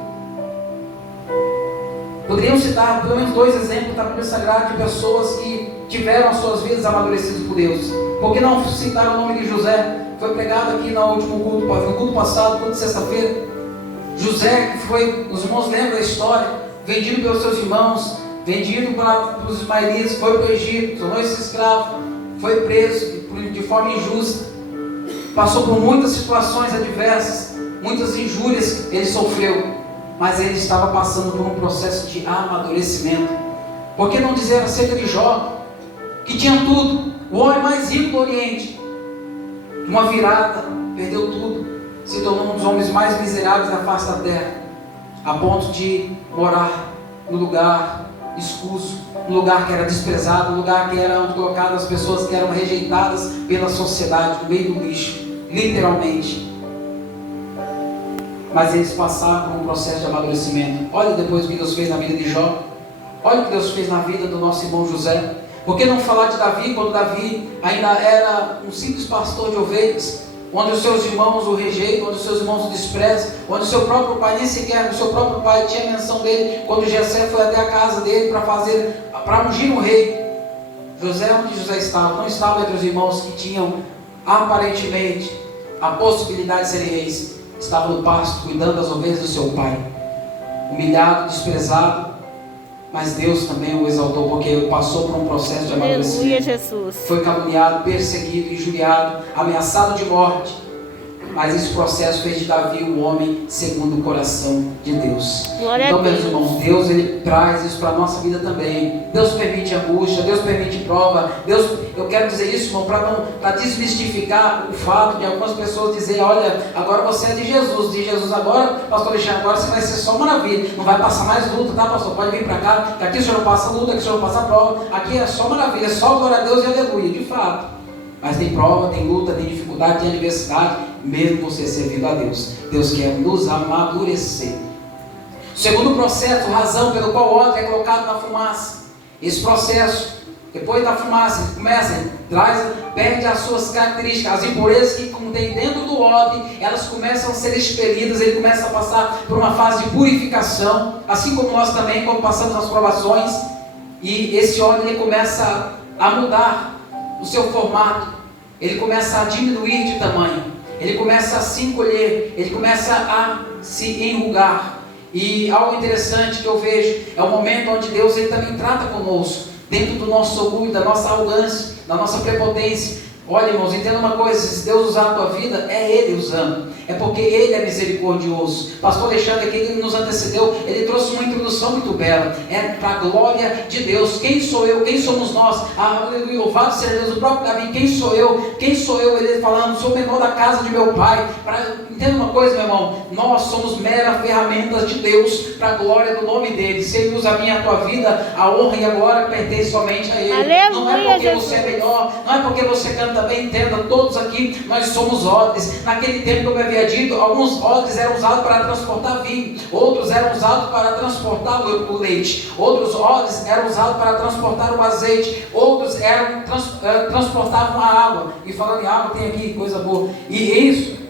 Poderíamos citar pelo menos 2 exemplos da Bíblia Sagrada de pessoas que tiveram as suas vidas amadurecidas por Deus. Por que não citar o nome de José? Foi pregado aqui no último culto, no culto passado, culto de sexta-feira. José, que foi, os irmãos lembram da história, vendido pelos seus irmãos, vendido pelos ismaelitas, foi para o Egito, tornou-se escravo, foi preso de forma injusta, passou por muitas situações adversas, muitas injúrias ele sofreu, mas ele estava passando por um processo de amadurecimento. Por que não dizer acerca de Jó, que tinha tudo, o homem mais rico do Oriente, de uma virada, perdeu tudo, se tornou um dos homens mais miseráveis da face da terra, a ponto de morar no lugar escuso, um lugar que era desprezado, um lugar que era onde colocadas as pessoas que eram rejeitadas pela sociedade, no meio do lixo, literalmente. Mas eles passaram por um processo de amadurecimento. Olha depois o que Deus fez na vida de Jó, olha o que Deus fez na vida do nosso irmão José. Por que não falar de Davi, quando Davi ainda era um simples pastor de ovelhas, onde os seus irmãos o rejeitam, onde os seus irmãos o desprezam, onde o seu próprio pai, nem sequer o seu próprio pai tinha menção dele, quando Jessé foi até a casa dele para ungir um rei. José, onde José estava? Não estava entre os irmãos que tinham aparentemente a possibilidade de serem reis, estava no pasto, cuidando das ovelhas do seu pai, humilhado, desprezado, mas Deus também o exaltou, porque ele passou por um processo de amadurecimento. Aleluia, Jesus. Foi caluniado, perseguido, injuriado, ameaçado de morte, mas esse processo fez de Davi um homem segundo o coração de Deus. Glória então, a Deus. meus irmãos, Deus ele traz isso para a nossa vida também. Deus permite angústia, Deus permite prova. Deus, eu quero dizer isso, irmão, para desmistificar o fato de algumas pessoas dizerem: olha, agora você é de Jesus agora, pastor Alexandre, agora você vai ser só maravilha, não vai passar mais luta, tá, pastor? Pode vir para cá, que aqui o senhor não passa luta, aqui o senhor não passa prova, aqui é só maravilha, é só glória a Deus e aleluia, de fato. Mas tem prova, tem luta, tem dificuldade, tem adversidade, mesmo você servindo a Deus. Deus quer nos amadurecer. O segundo processo, razão pelo qual o ódio é colocado na fumaça. Esse processo, depois da fumaça, ele começa, perde as suas características, as impurezas que contém dentro do ódio, elas começam a ser expelidas, ele começa a passar por uma fase de purificação, assim como nós também, quando passamos as provações, e esse ódio ele começa a mudar o seu formato, ele começa a diminuir de tamanho, ele começa a se encolher, ele começa a se enrugar. E algo interessante que eu vejo é o momento onde Deus ele também trata conosco, dentro do nosso orgulho, da nossa arrogância, da nossa prepotência. Olha, irmãos, entenda uma coisa: se Deus usar a tua vida, é Ele usando, é porque Ele é misericordioso. Pastor Alexandre, que ele nos antecedeu, ele trouxe uma introdução muito bela, é para a glória de Deus. Quem sou eu? Quem somos nós? Louvado seja Deus. O próprio Davi: quem sou eu? Quem sou eu? Ele falando: sou o menor da casa de meu pai. Entenda uma coisa, meu irmão, nós somos meras ferramentas de Deus para a glória do nome dele. Se Ele usa a minha e a tua vida, a honra e a glória pertence somente a Ele. Aleluia, não é porque Jesus. você é melhor, não é porque você canta bem. Entenda, todos aqui nós somos odres. Naquele tempo, como eu havia dito, alguns odres eram usados para transportar vinho, outros eram usados para transportar o leite, outros odres eram usados para transportar o azeite, outros transportavam a água. E falando em água, tem aqui coisa boa. E é isso.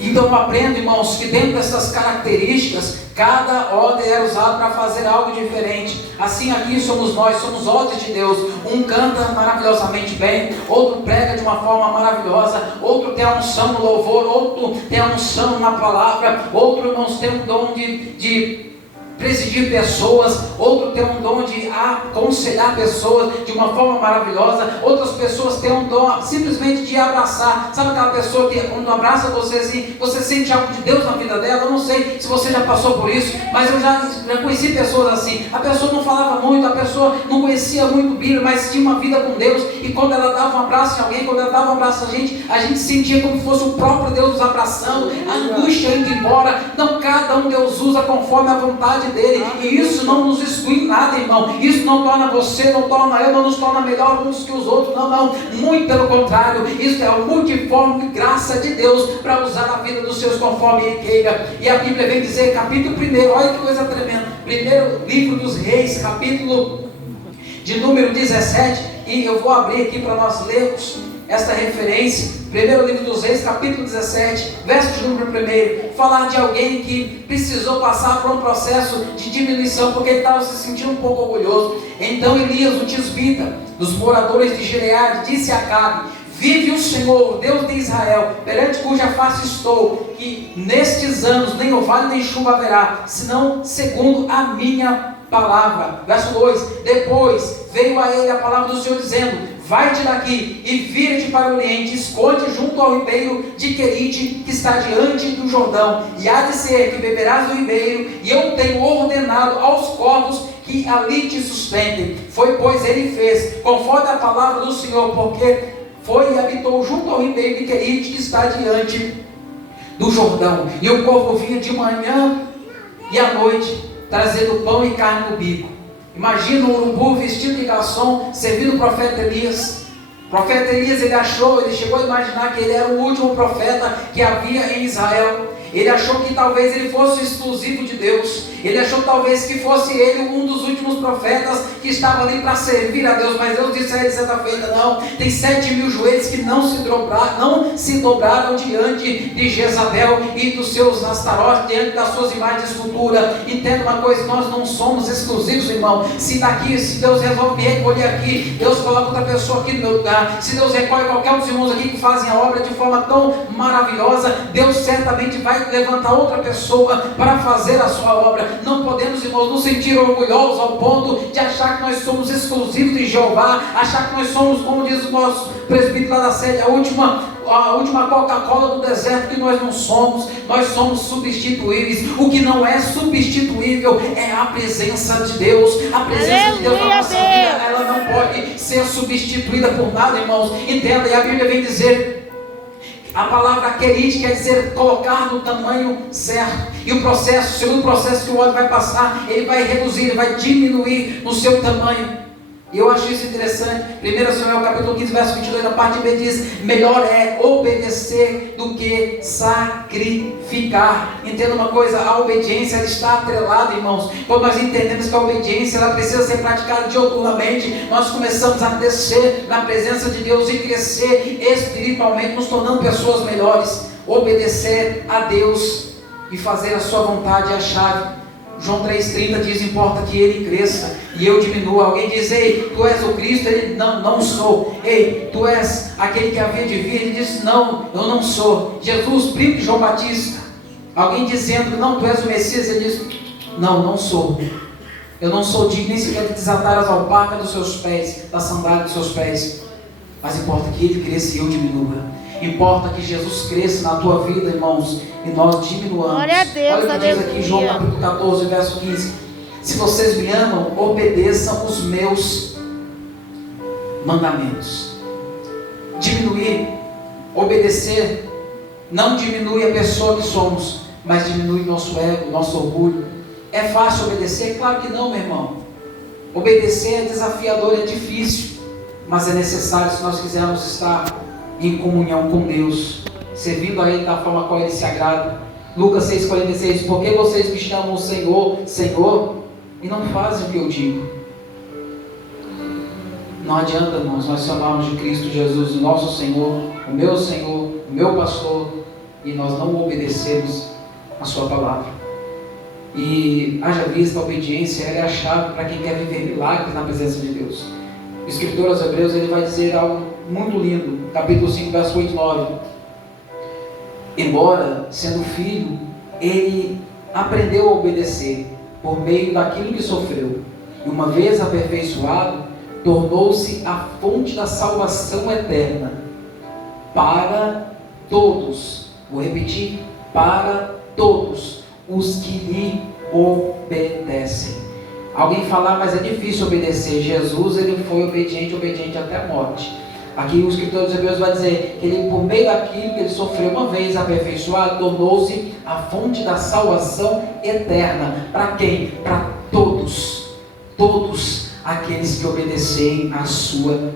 Então eu aprendo, irmãos, que dentro dessas características, cada odre era usado para fazer algo diferente. Assim aqui somos nós, somos odres de Deus. Um canta maravilhosamente bem, outro prega de uma forma maravilhosa, outro tem a unção no louvor, outro tem a unção na palavra, outro, irmãos, tem o dom de presidir pessoas, outro tem um dom de aconselhar pessoas de uma forma maravilhosa, outras pessoas têm um dom simplesmente de abraçar. Sabe aquela pessoa que quando abraça você assim, você sente algo de Deus na vida dela? Eu não sei se você já passou por isso, mas eu já conheci pessoas assim. A pessoa não falava muito, a pessoa não conhecia muito Bíblia, mas tinha uma vida com Deus, e quando ela dava um abraço em alguém, quando ela dava um abraço a gente sentia como se fosse o próprio Deus nos abraçando, a angústia indo embora. Não, cada um Deus usa conforme a vontade dele, e isso não nos exclui em nada, irmão. Isso não torna você, não torna eu, não nos torna melhor uns que os outros, não, muito pelo contrário. Isso é o multiforme graça de Deus para usar a vida dos seus conforme ele queira. E a Bíblia vem dizer, capítulo 1, olha que coisa tremenda, primeiro livro dos Reis, capítulo de número 17, e eu vou abrir aqui para nós lermos esta referência. Primeiro livro dos Reis, capítulo 17, verso de número 1, falar de alguém que precisou passar por um processo de diminuição, porque ele estava se sentindo um pouco orgulhoso. Então Elias, o tisbita, dos moradores de Gileade, disse a Acabe: vive o Senhor, Deus de Israel, perante cuja face estou, que nestes anos nem orvalho nem chuva haverá, senão segundo a minha palavra. Verso 2, depois veio a ele a palavra do Senhor dizendo: vai-te daqui e vira-te para o oriente, esconde junto ao ribeiro de Querite, que está diante do Jordão, e há de ser que beberás do ribeiro, e eu tenho ordenado aos corvos que ali te sustentem. Foi, pois, ele fez, conforme a palavra do Senhor, porque foi e habitou junto ao ribeiro de Querite, que está diante do Jordão. E o corvo vinha de manhã e à noite, trazendo pão e carne no bico. Imagina um urubu vestido de garçom, servindo o profeta Elias. O profeta Elias, ele chegou a imaginar que ele era o último profeta que havia em Israel. Ele achou que talvez ele fosse exclusivo de Deus. Ele achou talvez que fosse ele um dos últimos profetas que estava ali para servir a Deus. Mas Deus disse a ele certa feita: não, tem 7.000 joelhos que não se dobraram diante de Jezabel e dos seus Astarotes, diante das suas imagens de escultura. Entenda uma coisa, nós não somos exclusivos, irmão. Se Deus resolve me recolher aqui, Deus coloca outra pessoa aqui no meu lugar. Se Deus recolhe qualquer um dos irmãos aqui que fazem a obra de forma tão maravilhosa, Deus certamente vai levantar outra pessoa para fazer a sua obra. Não podemos, irmãos, nos sentir orgulhosos ao ponto de achar que nós somos exclusivos de Jeová, achar que nós somos, como diz o nosso presbítero lá da sede, a última Coca-Cola do deserto, que nós não somos. Nós somos substituíveis. O que não é substituível é a presença de Deus. A presença de Deus na nossa vida, ela não pode ser substituída por nada, irmãos. Entenda, e a Bíblia vem dizer, a palavra querite quer dizer colocar no tamanho certo. E o processo, segundo o processo que o óleo vai passar, ele vai reduzir, ele vai diminuir no seu tamanho. E eu acho isso interessante. 1 Samuel capítulo 15, verso 22, na parte B diz: melhor é obedecer do que sacrificar. Entenda uma coisa, a obediência ela está atrelada, irmãos. Quando nós entendemos que a obediência ela precisa ser praticada dioturnamente, nós começamos a descer na presença de Deus e crescer espiritualmente, nos tornando pessoas melhores. Obedecer a Deus e fazer a sua vontade é a chave. João 3,30 diz: importa que ele cresça e eu diminua. Alguém diz: ei, tu és o Cristo? Ele: não sou. Ei, tu és aquele que havia de vir? Ele diz: não, eu não sou. Jesus, primo de João Batista. Alguém dizendo: não, tu és o Messias? Ele diz: não sou. Eu não sou digno nem sequer de desatar as alpacas dos seus pés, da sandália dos seus pés. Mas importa que ele cresça e eu diminua. Importa que Jesus cresça na tua vida, irmãos, e nós diminuamos. Glória a Deus, olha o que diz aqui em João capítulo 14, verso 15. Se vocês me amam, obedeçam os meus mandamentos. Diminuir, obedecer, não diminui a pessoa que somos, mas diminui nosso ego, nosso orgulho. É fácil obedecer? Claro que não, meu irmão. Obedecer é desafiador, é difícil, mas é necessário se nós quisermos estar em comunhão com Deus, servindo a Ele da forma qual Ele se agrada. Lucas 6,46: por que vocês me chamam Senhor, Senhor, e não fazem o que eu digo? Não adianta, irmãos, nós chamarmos de Cristo Jesus o nosso Senhor, o meu pastor, e nós não obedecemos a sua palavra. E haja vista, a obediência ela é a chave para quem quer viver milagres na presença de Deus. O escritor aos Hebreus ele vai dizer algo muito lindo, capítulo 5, verso 8 e 9. Embora sendo filho, ele aprendeu a obedecer, por meio daquilo que sofreu. E uma vez aperfeiçoado, tornou-se a fonte da salvação eterna para todos. Vou repetir: para todos os que lhe obedecem. Alguém falar, mas é difícil obedecer. Jesus, ele foi obediente até a morte. Aqui o escritor dos Hebreus vai dizer que ele, por meio daquilo que ele sofreu, uma vez aperfeiçoado, tornou-se a fonte da salvação eterna. Para quem? Para todos. Todos aqueles que obedecerem a sua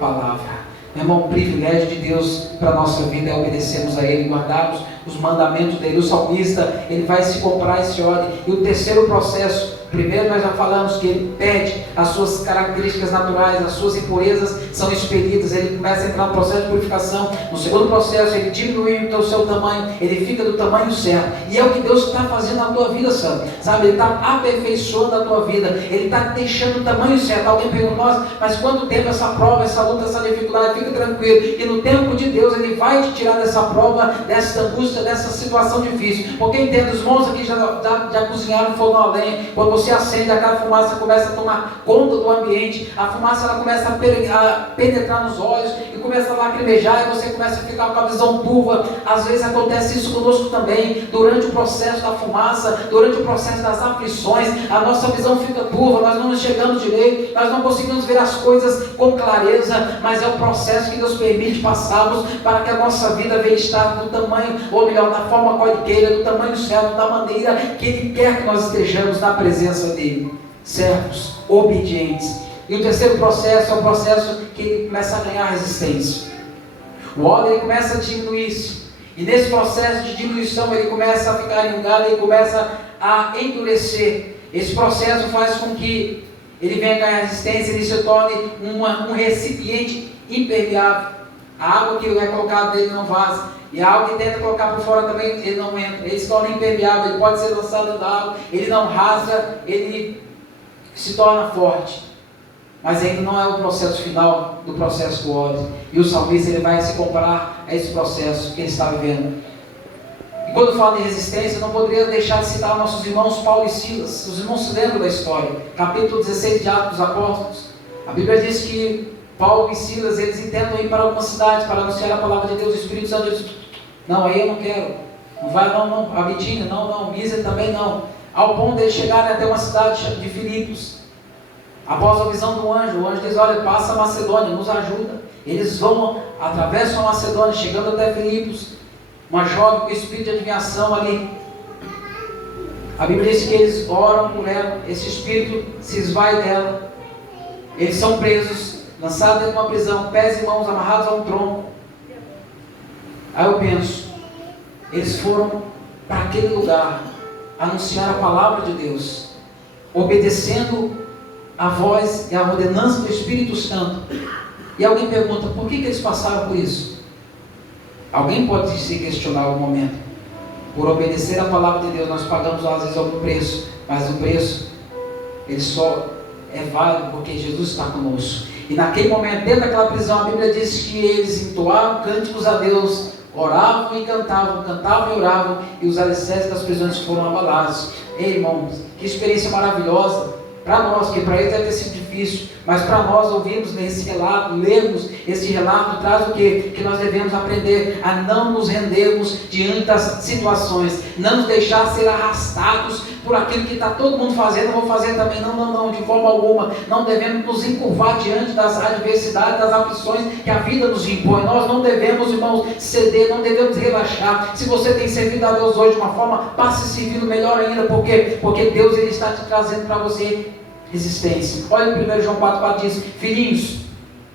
palavra. Meu irmão, o privilégio de Deus para a nossa vida é obedecermos a Ele, guardarmos os mandamentos dEle. O salmista, ele vai se comprar esse ordem. E o terceiro processo, primeiro nós já falamos que ele perde as suas características naturais, as suas impurezas são expelidas, ele começa a entrar no processo de purificação. No segundo processo, ele diminui o seu tamanho, ele fica do tamanho certo. E é o que Deus está fazendo na tua vida, sabe? Ele está aperfeiçoando a tua vida, ele está deixando o tamanho certo. Alguém pergunta, nossa, mas quanto tempo essa prova, essa luta, essa dificuldade? Fica tranquilo, e no tempo de Deus ele vai te tirar dessa prova, dessa angústia, dessa situação difícil. Porque entenda, os irmãos aqui já cozinharam fogo a lenha. Quando você acende, aquela fumaça começa a tomar conta do ambiente, a fumaça ela começa a penetrar nos olhos e começa a lacrimejar, e você começa a ficar com a visão turva. Às vezes acontece isso conosco também, durante o processo da fumaça, durante o processo das aflições, a nossa visão fica turva, nós não enxergamos direito, nós não conseguimos ver as coisas com clareza, mas é o processo que Deus permite passarmos para que a nossa vida venha estar do tamanho, ou melhor, da forma corriqueira, do tamanho certo, da maneira que Ele quer que nós estejamos na presença dEle, servos, obedientes. E o terceiro processo é o processo que ele começa a ganhar resistência. O óleo ele começa a diminuir-se, e nesse processo de diminuição ele começa a ficar enrugado, ele começa a endurecer. Esse processo faz com que ele venha ganhar resistência, ele se torne um recipiente impermeável. A água que é colocada nele não vaza, e a água que tenta colocar por fora também ele não entra, ele se torna impermeável, ele pode ser lançado dentro da água, ele não rasga, ele se torna forte. Mas ainda não é o processo final do processo do óleo. E o salmista ele vai se comparar a esse processo que ele está vivendo. E quando eu falo de resistência, eu não poderia deixar de citar nossos irmãos Paulo e Silas. Os irmãos se lembram da história. Capítulo 16 de Atos dos Apóstolos. A Bíblia diz que Paulo e Silas, eles intentam ir para algumas cidades para anunciar a palavra de Deus. O Espírito Santo diz, não, aí eu não quero. Não vai não. A Bitínia, não. Mísia também não. Ao ponto de eles chegarem até uma cidade de Filipos. Após a visão do anjo, o anjo diz, olha, passa a Macedônia, nos ajuda. Eles vão, atravessam a Macedônia, chegando até Filipos. Uma jovem com espírito de adivinhação ali. A Bíblia diz que eles oram por ela, esse espírito se esvai dela. Eles são presos, lançados dentro de uma prisão, pés e mãos amarrados a um tronco. Aí eu penso, eles foram para aquele lugar, anunciar a palavra de Deus, obedecendo a voz e a ordenança do Espírito Santo. E alguém pergunta, por que eles passaram por isso? Alguém pode se questionar algum momento. Por obedecer a palavra de Deus, nós pagamos às vezes algum preço, mas o preço, ele só é válido porque Jesus está conosco. E naquele momento, dentro daquela prisão, a Bíblia diz que eles entoavam cânticos a Deus, oravam e cantavam e oravam, e os alicerces das prisões foram abalados. Ei, irmãos, que experiência maravilhosa para nós, que para eles deve ter sido difícil, mas para nós ouvirmos nesse relato, lermos esse relato, traz o quê? Que nós devemos aprender a não nos rendermos diante das situações, não nos deixar ser arrastados por aquilo que está todo mundo fazendo, eu vou fazer também, não, de forma alguma. Não devemos nos encurvar diante das adversidades, das aflições que a vida nos impõe. Nós não devemos, irmãos, ceder, não devemos relaxar. Se você tem servido a Deus hoje de uma forma, passe servindo melhor ainda, porque Deus ele está te trazendo para você resistência. Olha o 1 João 4,4 diz, filhinhos,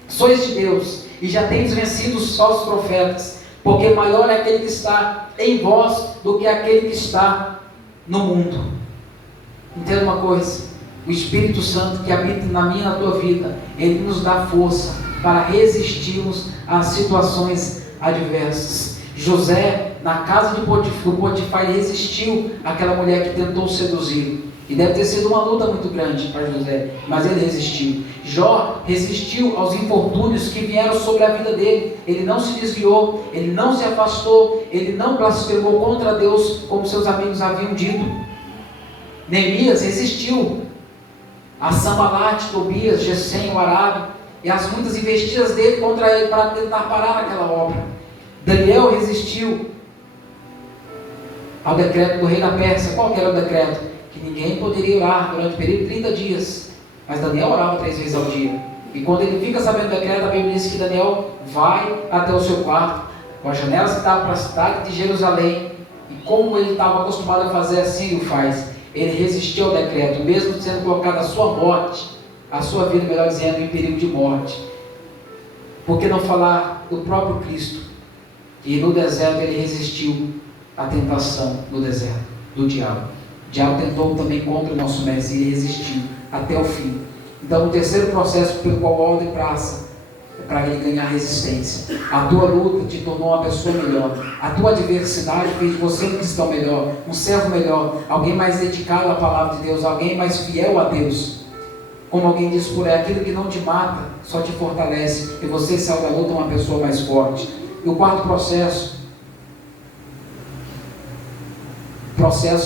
sois de Deus, e já tendes vencido os falsos profetas, porque maior é aquele que está em vós, do que aquele que está no mundo. Entenda uma coisa, o Espírito Santo que habita na minha e na tua vida, ele nos dá força para resistirmos às situações adversas. José, na casa de Potifar, resistiu àquela mulher que tentou seduzi-lo. E deve ter sido uma luta muito grande para José, mas ele resistiu. Jó resistiu aos infortúnios que vieram sobre a vida dele. Ele não se desviou, ele não se afastou, ele não blasfemou contra Deus, como seus amigos haviam dito. Neemias resistiu a Sambalate, Tobias, Gesem, o Arábio, e as muitas investidas dele contra ele para tentar parar aquela obra. Daniel resistiu ao decreto do rei da Pérsia. Qual que era o decreto? Que ninguém poderia orar durante o período de 30 dias. Mas Daniel orava 3 vezes ao dia. E quando ele fica sabendo do decreto, a Bíblia diz que Daniel vai até o seu quarto, com as janelas que estavam para a cidade de Jerusalém, e como ele estava acostumado a fazer, assim o faz. Ele resistiu ao decreto, mesmo sendo colocado a sua morte, a sua vida, melhor dizendo, em perigo de morte. Por que não falar do próprio Cristo? E no deserto ele resistiu à tentação no deserto, do diabo. O diabo tentou também contra o nosso mestre e ele resistiu até o fim. Então, o terceiro processo pelo qual a ordem passa é para ele ganhar resistência. A tua luta te tornou uma pessoa melhor. A tua adversidade fez você um cristão melhor, um servo melhor, alguém mais dedicado à palavra de Deus, alguém mais fiel a Deus. Como alguém diz por aí, aquilo que não te mata só te fortalece, e você sai da luta uma pessoa mais forte. E o quarto processo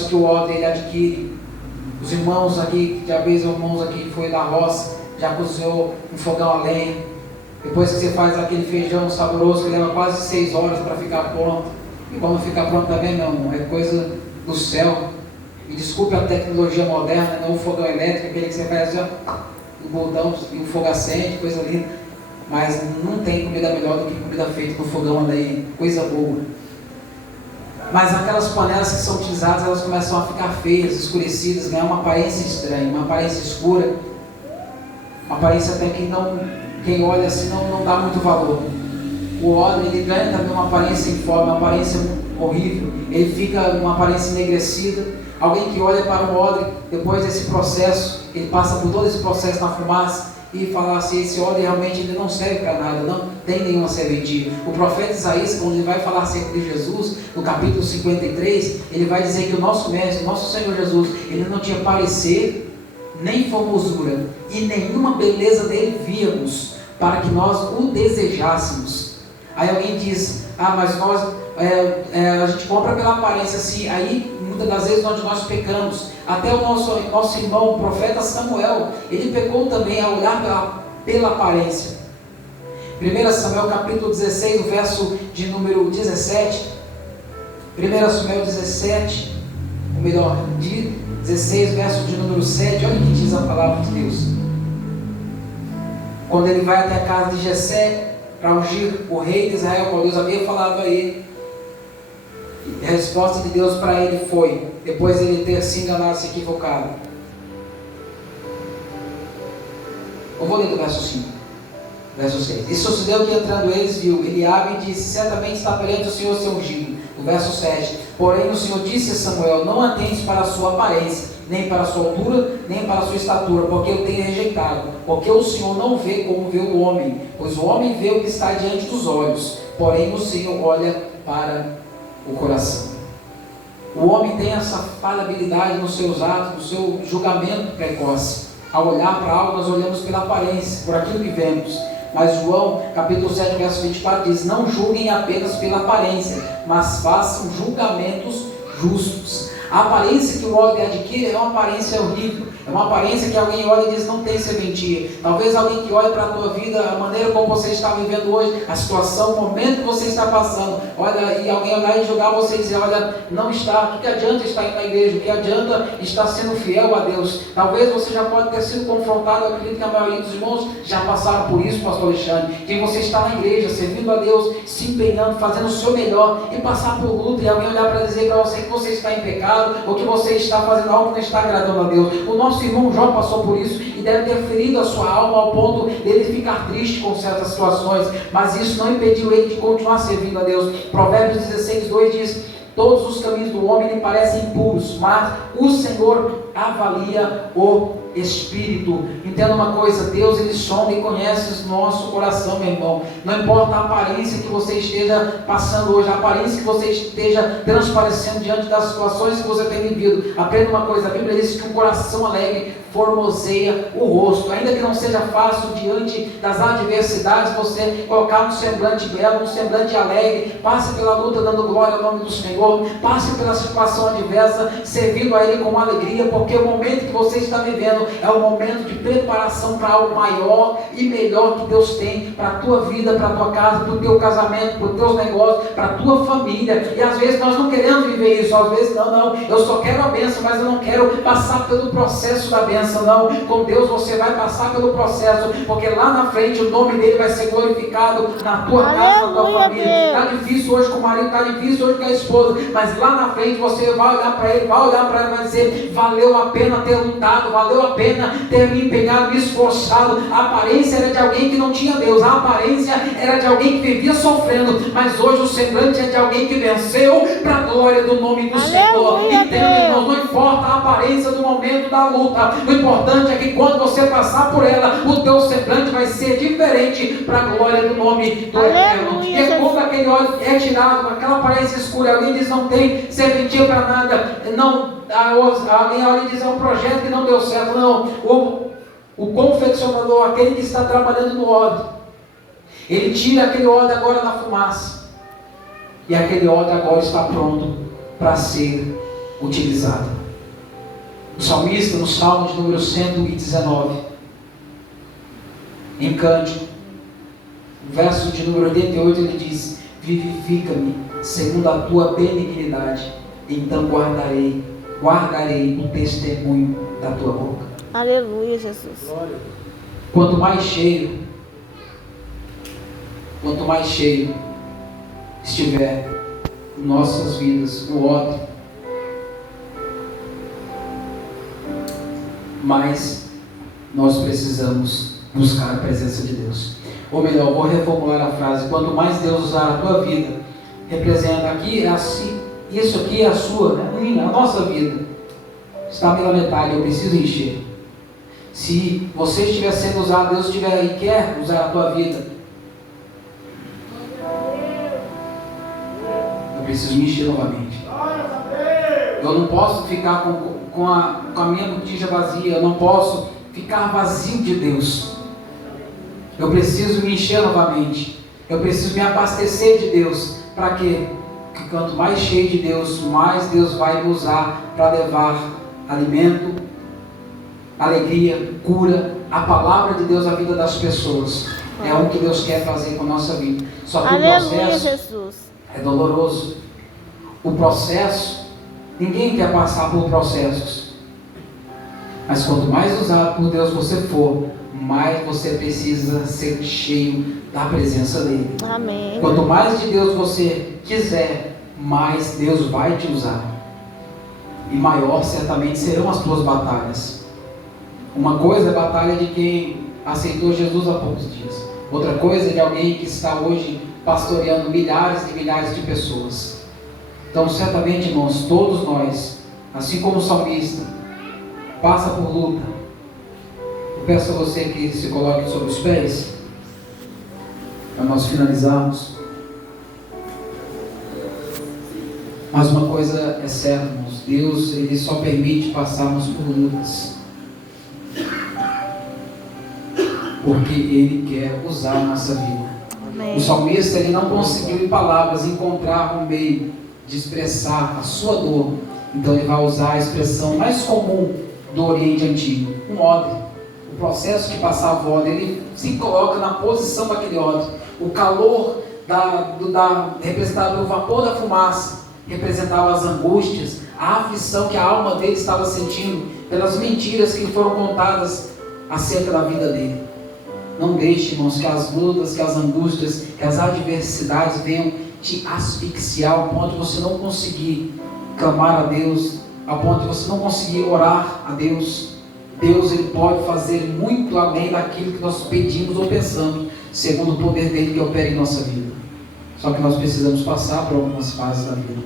que o ordem ele adquire. Os irmãos aqui, já vez os irmãos aqui foi da roça, já cozinhou um fogão a lenha. Depois que você faz aquele feijão saboroso que leva quase 6 horas para ficar pronto. E quando ficar pronto também não, é coisa do céu. Me desculpe a tecnologia moderna, não o fogão elétrico, aquele que você faz assim, o botão e o fogo acende, coisa linda. Mas não tem comida melhor do que comida feita no fogão a lenha, coisa boa. Mas aquelas panelas que são utilizadas, elas começam a ficar feias, escurecidas, ganhar uma aparência estranha, uma aparência escura, uma aparência até que não, quem olha assim não dá muito valor. O óleo, ele ganha também uma aparência informe, uma aparência horrível, ele fica uma aparência enegrecida. Alguém que olha para o óleo, depois desse processo, ele passa por todo esse processo na fumaça, e falar assim, esse óleo realmente ele não serve para nada, não tem nenhuma serventia. O profeta Isaías, quando ele vai falar acerca de Jesus, no capítulo 53, ele vai dizer que o nosso mestre, o nosso Senhor Jesus, ele não tinha parecer, nem formosura, e nenhuma beleza dele víamos, para que nós o desejássemos. Aí alguém diz, mas nós, a gente compra pela aparência, assim, aí muitas das vezes onde nós pecamos. Até o nosso irmão, o profeta Samuel, ele pecou também a olhar pela aparência. 1 Samuel capítulo 16, o verso de número 17. 1 Samuel 17, ou melhor, 16, verso de número 7. Olha o que diz a palavra de Deus. Quando ele vai até a casa de Jessé para ungir o rei de Israel, como Deus havia falado a ele. E a resposta de Deus para ele foi, depois de ele ter se enganado, se equivocado. Eu vou ler do verso 5, verso 6. E sucedeu que entrando eles, viu Eliabe e disse, certamente está perante o Senhor seu ungido. O verso 7. Porém o Senhor disse a Samuel, não atentes para a sua aparência, nem para a sua altura, nem para a sua estatura, porque eu tenho rejeitado. Porque o Senhor não vê como vê o homem, pois o homem vê o que está diante dos olhos, porém o Senhor olha para o coração. O homem tem essa falhabilidade nos seus atos, no seu julgamento precoce. Ao olhar para algo, nós olhamos pela aparência, por aquilo que vemos. Mas João, capítulo 7, verso 24 diz, não julguem apenas pela aparência, mas façam julgamentos justos. A aparência que o homem adquire é uma aparência horrível, é uma aparência que alguém olha e diz, não tem serventia. Talvez alguém que olhe para a tua vida, a maneira como você está vivendo hoje, a situação, o momento que você está passando, olha, e alguém olhar e julgar você e dizer, olha, não está, o que adianta estar indo na igreja, o que adianta estar sendo fiel a Deus? Talvez você já pode ter sido confrontado, eu acredito que a maioria dos irmãos já passaram por isso, pastor Alexandre, que você está na igreja, servindo a Deus, se empenhando, fazendo o seu melhor, e passar por luta, e alguém olhar para dizer para você que você está em pecado, ou que você está fazendo algo que não está agradando a Deus. O nosso irmão Jó passou por isso e deve ter ferido a sua alma ao ponto dele ficar triste com certas situações, mas isso não impediu ele de continuar servindo a Deus. Provérbios 16, 2 diz, todos os caminhos do homem lhe parecem impuros, mas o Senhor avalia o espírito. Entenda uma coisa, Deus ele sonda e conhece o nosso coração, meu irmão. Não importa a aparência que você esteja passando hoje, a aparência que você esteja transparecendo diante das situações que você tem vivido. Aprenda uma coisa, a Bíblia diz que um coração alegre formoseia o rosto. Ainda que não seja fácil diante das adversidades, você colocar um semblante belo, um semblante alegre, passe pela luta dando glória ao nome do Senhor, passe pela situação adversa, servindo a Ele com alegria, porque o momento que você está vivendo é um momento de preparação para algo maior e melhor que Deus tem para a tua vida, para a tua casa, para o teu casamento, para os teus negócios, para a tua família. E às vezes nós não queremos viver isso, às vezes não, eu só quero a bênção, mas eu não quero passar pelo processo da bênção, não. Com Deus você vai passar pelo processo, porque lá na frente o nome dele vai ser glorificado na tua casa, na tua família. Está difícil hoje com o marido, está difícil hoje com a esposa, mas lá na frente você vai olhar para ele, e vai dizer: valeu a pena ter lutado, valeu a pena ter me empenhado, me esforçado. A aparência era de alguém que não tinha Deus, a aparência era de alguém que vivia sofrendo, mas hoje o semblante é de alguém que venceu para a glória do nome do Senhor. Entenda, irmãos, não importa a aparência do momento da luta, o importante é que quando você passar por ela, o teu semblante vai ser diferente para a glória do nome do Eterno. E é quando aquele óleo é tirado, aquela aparência escura, alguém diz: não tem serventia para nada, não, alguém olha e diz: é um projeto que não deu certo. Não, o confeccionador, aquele que está trabalhando no óleo, ele tira aquele óleo agora da fumaça, e aquele óleo agora está pronto para ser utilizado. O salmista, no Salmo de número 119, em Cântico, verso de número 88, ele diz: vivifica-me segundo a tua benignidade, então guardarei o testemunho da tua boca. Aleluia, Jesus. Quanto mais cheio estiver nossas vidas o ódio, mais nós precisamos buscar a presença de Deus. Ou melhor, vou reformular a frase: quanto mais Deus usar a tua vida, representa aqui assim, isso aqui é a sua, né? A nossa vida está pela metade, eu preciso encher. Se você estiver sendo usado, Deus estiver e quer usar a tua vida, eu preciso me encher novamente. Eu não posso ficar com a minha botija vazia, eu não posso ficar vazio de Deus. Eu preciso me encher novamente. Eu preciso me abastecer de Deus. Para quê? Porque quanto mais cheio de Deus, mais Deus vai me usar para levar alimento, alegria, cura, a palavra de Deus à vida das pessoas. É o que Deus quer fazer com a nossa vida. Só que Aleluia, o processo Jesus, é doloroso. O processo, ninguém quer passar por processos. Mas quanto mais usado por Deus você for, mais você precisa ser cheio da presença dele. amém. Quanto mais de Deus você quiser, mais Deus vai te usar. E maior certamente serão as tuas batalhas. Uma coisa é a batalha de quem aceitou Jesus há poucos dias. Outra coisa é de alguém que está hoje pastoreando milhares e milhares de pessoas. Então certamente, irmãos, todos nós, assim como o salmista, passa por luta. Eu peço a você que se coloque sobre os pés, para nós finalizarmos. Mas uma coisa é certa, irmãos: Deus, Ele só permite passarmos por lutas, porque Ele quer usar a nossa vida. Amém. O salmista, ele não conseguiu em palavras encontrar um meio de expressar a sua dor. Então ele vai usar a expressão mais comum do Oriente Antigo, um odre. O processo de passar o odre, ele se coloca na posição daquele odre. O calor representado pelo vapor da fumaça representava as angústias, a aflição que a alma dele estava sentindo pelas mentiras que foram contadas acerca da vida dele. Não deixe, irmãos, que as lutas, que as angústias, que as adversidades venham te asfixiar ao ponto de você não conseguir clamar a Deus, ao ponto de você não conseguir orar a Deus. Deus, Ele pode fazer muito além daquilo que nós pedimos ou pensamos, segundo o poder dele que opera em nossa vida. Só que nós precisamos passar por algumas fases da vida.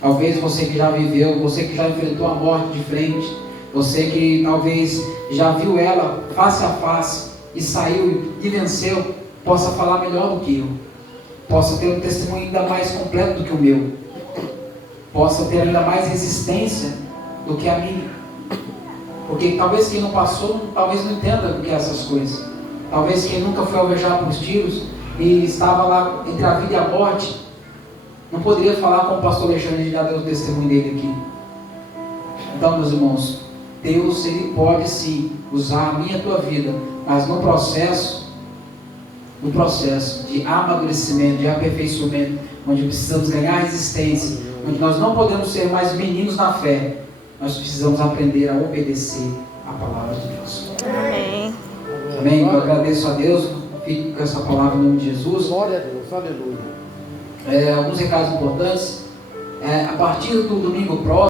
Talvez você que já viveu, você que já enfrentou a morte de frente, você que talvez já viu ela face a face e saiu e venceu, possa falar melhor do que eu, possa ter um testemunho ainda mais completo do que o meu, possa ter ainda mais resistência do que a minha. Porque talvez quem não passou, talvez não entenda o que é essas coisas. Talvez quem nunca foi alvejado por tiros e estava lá entre a vida e a morte, não poderia falar como o pastor Alexandre já deu o testemunho dele aqui. Então, meus irmãos, Deus, Ele pode sim usar a minha e a tua vida, mas no processo de amadurecimento, de aperfeiçoamento, onde precisamos ganhar resistência, onde nós não podemos ser mais meninos na fé, nós precisamos aprender a obedecer a palavra de Deus. Amém. Amém? Eu agradeço a Deus, fico com essa palavra em nome de Jesus. Glória a Deus, aleluia. Alguns recados importantes. A partir do domingo próximo,